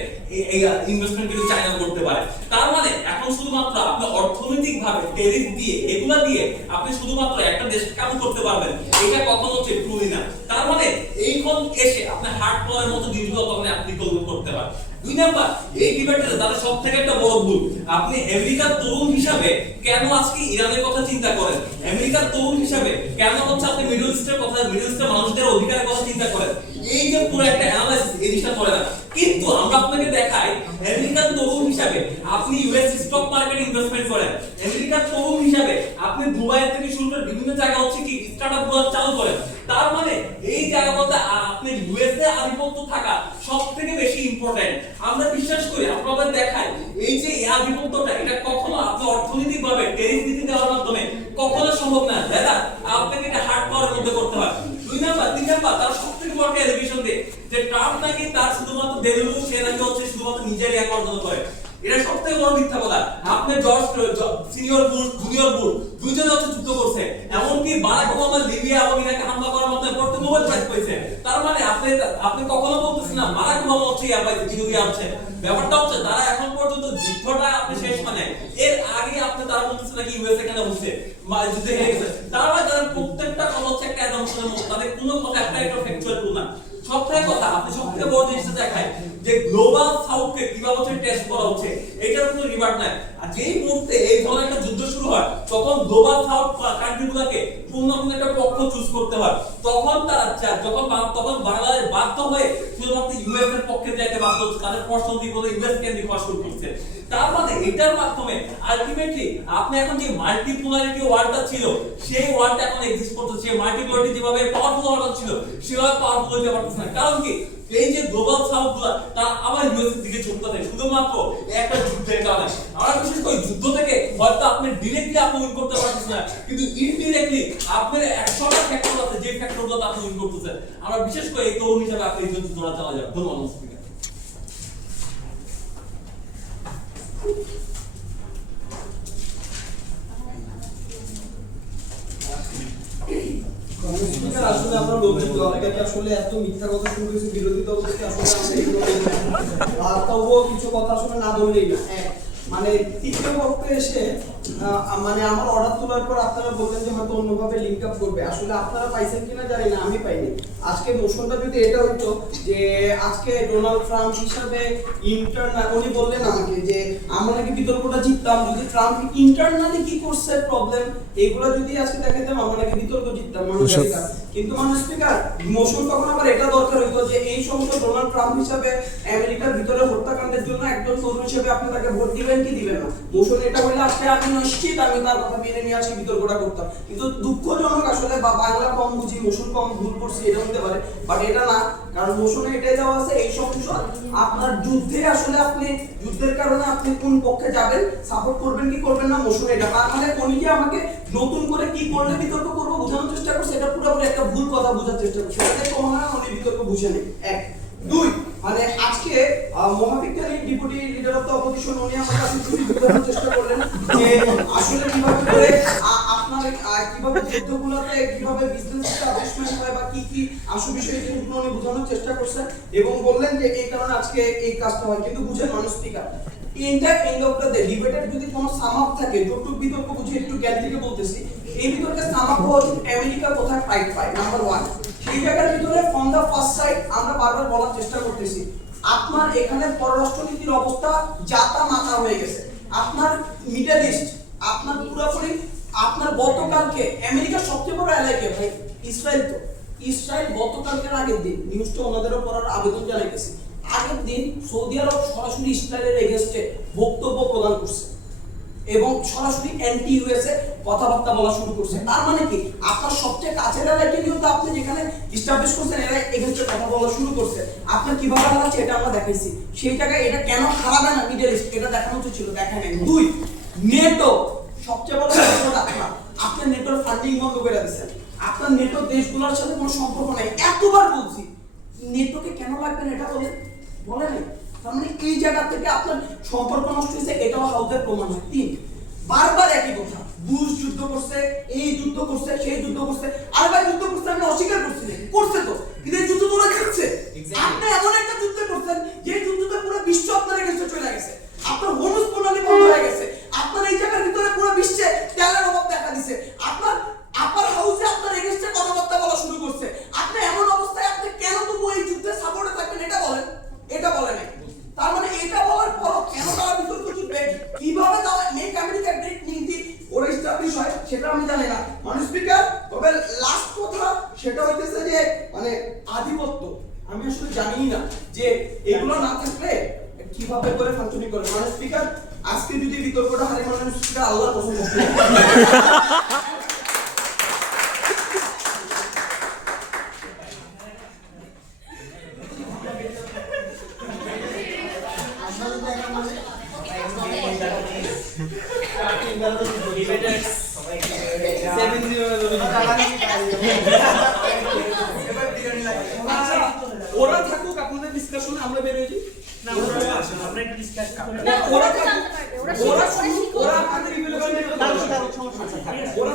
এই ইনভেস্টমেন্ট কিন্তু চায়না করতে পারে। তার মানে এখন শুধুমাত্র আপনি অর্থনৈতিকভাবে ট্যারিফ দিয়ে এগুলা দিয়ে আপনি শুধুমাত্র একটা দেশকে কাবু করতে পারবেন, এটা কখনো হচ্ছে ট্রুলি না। তার মানে এইখন এসে আপনি হার্ড পাওয়ারের মতো জিনিসগুলো তখন অ্যাপ্লিকেবল করতে পারেন। দুই নাম্বার, এই ডিবেটে তারা সবথেকে একটা বড় ভুল, আপনি আমেরিকার তরুণ হিসাবে কেন আজকে ইরানের কথা চিন্তা করেন, আমেরিকার তরুণ হিসাবে কেন হচ্ছে আপনি মিডল ইস্টের কথা, মিডল ইস্টের মানুষদের অধিকারের কথা চিন্তা করেন, এই যে পুরো একটা অ্যানালাইসিস এই জিনিসটা করে না। কিন্তু আমরা আপনাকে দেখাই আমেরিকান তরুণ হিসাবে আপনি ইউএস স্টক মার্কেটে ইনভেস্টমেন্ট করেন, আমেরিকার তরুণ হিসাবে আপনি দুবাই থেকে শুরু করে বিভিন্ন জায়গা হচ্ছে কি স্টার্টআপ গুলো চালু করেন। তার মানে এই জায়গাগুলোতে আপনি ইউএসএ আধিপত্য থাকা সবথেকে বেশি ইম্পর্টেন্ট। আমরা বিশ্বাস করি, আপনাদের দেখাই এই যে এই আধিপত্যটা এটা কখনো আপনি অর্থনৈতিকভাবে ট্যারিফ নীতি দেওয়ার মাধ্যমে কখনো সম্ভব না, দাদা আপনাকে এটা হার্ড পাওয়ারের মধ্যে করতে হয়। দুই নাম্বার, তিন নাম্বার, তার সবথেকে বড় এলিগেশন দিয়ে যে ট্রাম্প নাকি তার শুধুমাত্র দেলু সে নাকি হচ্ছে শুধুমাত্র নিজের ইয়া অর্জন করে, এটা সবথেকে বড় মিথ্যা কথা। আপনি George senior Bush junior Bush দুইজনে হচ্ছে যুদ্ধ করছে, এমনকি বারাক ওবামা লিবিয়া এবং ইরাকে হামলা করার মাধ্যমে পড়তে নোবেল প্রাইজ পেয়েছে। তার মানে আপনি কখনো বলতেছেন না বারাক ওবামা হচ্ছে ইয়া পাইছে বিরোধী আছে, ব্যাপারটা হচ্ছে তারা এখন পর্যন্ত যুদ্ধটা আপনি শেষ মানে এর আগে আপনি তারা বলতেছেন নাকি ইউএস এখানে বসে যুদ্ধে হেরে গেছে। তার মানে তাদের প্রত্যেকটা কথা হচ্ছে একটা অ্যাজাম্পশনের মতো, তাদের কোনো কথা একটা ফ্যাকচুয়াল ট্রু না। সবথেকে কথা আপনি সবথেকে বড় জিনিসটা দেখায় যে গ্লোবাল সাউথকে কিভাবে হচ্ছে টেস্ট করা হচ্ছে, এটার কোনো রিভার্ট নাই। আর যেই মুহূর্তে এই ধরনের একটা যুদ্ধ শুরু হয় তখন গ্লোবাল সাউথ কান্ট্রিগুলোকে পূর্ণ একটা পক্ষ চুজ করতে হয়, তখন তারা তখন বাংলাদেশ বাধ্য হয়ে শুধুমাত্র ইউএস এর পক্ষে যাইতে বাধ্য হচ্ছে, তাদের পছন্দ বলে ইউএস কেন্দ্রিক হওয়া শুরু করছে। তার মানে এটার মাধ্যমে আলটিমেটলি আপনি এখন যে মাল্টিপোলারিটি ওয়ার্ল্ডটা ছিল সেই ওয়ার্ল্ডটা এখন এক্সিস্ট করতেছে, সেই মাল্টিপোলারিটি যেভাবে পাওয়ারফুল ওয়ার্ল্ড ছিল সেভাবে পাওয়ারফুল হতে পারতেছে না। কারণ কি এই যে গ্লোবাল সাউথগুলো তারা আবার ইউএস এর দিকে ঝুঁকতে থাকে শুধুমাত্র একটা যুদ্ধের কারণে। আমরা বিশেষ করে যুদ্ধ থেকে হয়তো আপনি ডিরেক্টলি আপনি উইন করতে পারতেছেন না, কিন্তু ইনডিরেক্টলি আপনার 100টা ফ্যাক্টর আছে যে ফ্যাক্টরগুলো আপনি উইন করতেছেন। আমরা বিশেষ করে এই তরুণ হিসেবে আপনি এই যুদ্ধটা চালা যাবে। ধন্যবাদ। আসলে আমরা লজ্জিত, আপনাকে আসলে এত মিথ্যা কথা শুরু করেছি বিরোধী দল থেকে, আসলে আমরা এগুলো আর তবুও কিছু কথা আসলে না বললেই না। মানে তৃতীয় পক্ষে এসে মানে আমার অর্ডার তোলার পর আপনারা বললেন যে হয়তো অন্যভাবে লিঙ্ক আপ করবে, আসলে আপনারা পাইছেন কিনা জানি না, আমি পাইনি। আজকে মোশনটা যদি এটা হইতো যে আজকে ডোনাল্ড ট্রাম্প হিসাবে ইন্টারনাল, উনি বললেন আমাকে যে আমরা নাকি বিতর্কটা জিততাম যদি ট্রাম্প ইন্টারনালি কি করছে প্রবলেম এগুলো যদি আজকে দেখাতাম আমরা নাকি বিতর্ক জিততাম মানুষের। কিন্তু মানুষ স্পিকার মোশন তখন আবার এটা দরকার হইতো যে এই সমস্ত ডোনাল্ড ট্রাম্প হিসাবে আমেরিকার ভিতরে হত্যাকাণ্ডের জন্য একজন তরুণ হিসেবে আপনি তাকে ভোট দিবেন কি দিবেন না, মোশন এটা হইলে আজকে আমি নিশ্চিত আমি তার কথা মেনে নিয়ে আসি বিতর্কটা করতাম। কিন্তু দুঃখজনক আসলে বাংলা কম বুঝি মোশন কম ভুল করছি এটা হতে পারে, বাট এটা না, কারণ মোশনে এটাই দেওয়া আছে এই সংসদ আপনার যুদ্ধে আসলে আপনি যুদ্ধের কারণে আপনি কোন পক্ষে যাবেন সাপোর্ট করবেন কি করবেন না মোশনে এটা। তার মানে উনি যে আমাকে নতুন করে কি করলে বিতর্ক করবো বোঝানোর চেষ্টা করছে, এটা পুরোপুরি একটা ভুল কথা বোঝার চেষ্টা করছে, এটাই তো মনে হয় উনি বিতর্ক বুঝে নেই। এক দুই মানে আজকে মহাবিজ্ঞানী deputy leader of the opposition উনি আমার কাছে চুরি বোঝানোর চেষ্টা করলেন যে আসলে কিভাবে করে আপনার কিভাবে যুদ্ধগুলোতে কিভাবে বিজনেস এস্টাবলিশমেন্ট হয় বা কি কি আসল বিষয়গুলো উনি বোঝানোর চেষ্টা করছেন এবং বললেন যে এই কারণে আজকে এই কাজটা হয়। কিন্তু বুঝেন মানুষ স্পিকার ইনটা এন্ড অফ দ্য ডিবেটের যদি কোনো সাম আপ থাকে যতটুকু বিতর্ক বুঝে একটু জ্ঞান থেকে বলতেছি, এই বিতর্কের সাম আপ হচ্ছে আমেরিকা কোথায় ফাইট পায় নাম্বার 1। সেই জায়গার ভিতরে ফ্রম দ্য ফার্স্ট সাইড আমরা বারবার বলার চেষ্টা করতেছি আপনার এখানে পররাষ্ট্রনীতির অবস্থা জাতা মাথা হয়ে গেছে। আপনার মিডল ইস্ট আপনার পুরোপুরি আপনার গতকালকে আমেরিকার সবচেয়ে বড় এলাকা ভাই ইসরায়েল, তো ইসরায়েল গতকালকের আগের দিন নিউজটা ওনাদেরও পড়ার আবেদন জানাইতেছি, আগের দিন সৌদি আরব সরাসরি ইসরায়েলের এগেইনস্টে বক্তব্য প্রদান করছে এবং সরাসরি অ্যান্টি ইউএসএ কথাবার্তা বলা শুরু করছে। তার মানে কি আপনার সবচেয়ে কাছের এলাকা নিয়েও তো আপনি যেখানে এস্টাবলিশ করছেন এরা এগেইনস্টে কথা বলা শুরু করছে, আপনার কিভাবে হারাচ্ছে এটা আমরা দেখাইছি। সেই জায়গায় এটা কেন হারাবে না মিডল ইস্ট এটা দেখানো উচিত ছিল, দেখা নেই। দুই নেটো সবচেয়ে বড় সমস্যা আপনি নেটোর ফান্ডিং বন্ধ করে দিচ্ছেন, আপনার নেটো দেশগুলোর সাথে কোনো সম্পর্ক নাই। এতবার বলছি নেটোকে কেন লাগবে এটা বলে নাই, তার মানে এই জায়গা থেকে আপনার সম্পর্ক নষ্ট হয়েছে, এটাও হাউজের প্রমাণ হয়। 3 বারবার একই কথা, বুশ যুদ্ধ করছে, এই যুদ্ধ করছে, সেই যুদ্ধ করছে, আর ভাই যুদ্ধ করছে আমি অস্বীকার করছি না, করছে তো, কিন্তু এই যুদ্ধ তোরা জিতছে। আপনি এমন একটা যুদ্ধ করছেন যে যুদ্ধতে পুরো বিশ্ব আপনার কাছে চলে গেছে, আপনার হরমুজ প্রণালী বন্ধ হয়ে গেছে, আপনার এই জায়গার ভিতরে পুরো বিশ্বে তেলের অভাব দেখা দিছে, আপনার আপার হাউসে আপনার এগেইনস্টে কথাবার্তা বলা শুরু করছে। আপনি এমন অবস্থায় আপনি কেন তবু এই যুদ্ধে সাপোর্টে থাকবেন এটা বলেন, এটা বলে নাই। তার মানে কিভাবে তারা মেক আমেরিকা গ্রেট নীতি ওরা এস্টাবলিশ হয় সেটা আমি জানি না মাননীয় স্পিকার। তবে লাস্ট কথা সেটা হইতেছে যে মানে আধিপত্য আমি আসলে জানি না যে এগুলো না থাকলে কিভাবে করে ফাংশনিং করে। মাননীয় স্পিকার আজকে যদি বিতর্কটা হারে মাননীয় স্পিকার আল্লাহ কসম করতে ওরা থাকুক আপনাদের ডিসকাশনে আমরা বেরিয়ে যাই। না আমরা একটু ডিসকাস করে না, ওরা ওরা জানতে পারবে, ওরা ওরা শিখবে, ওরা শিখবে। ওরা আপনাদের ইভ্যালুয়েশন সমস্যা আছে। ওরা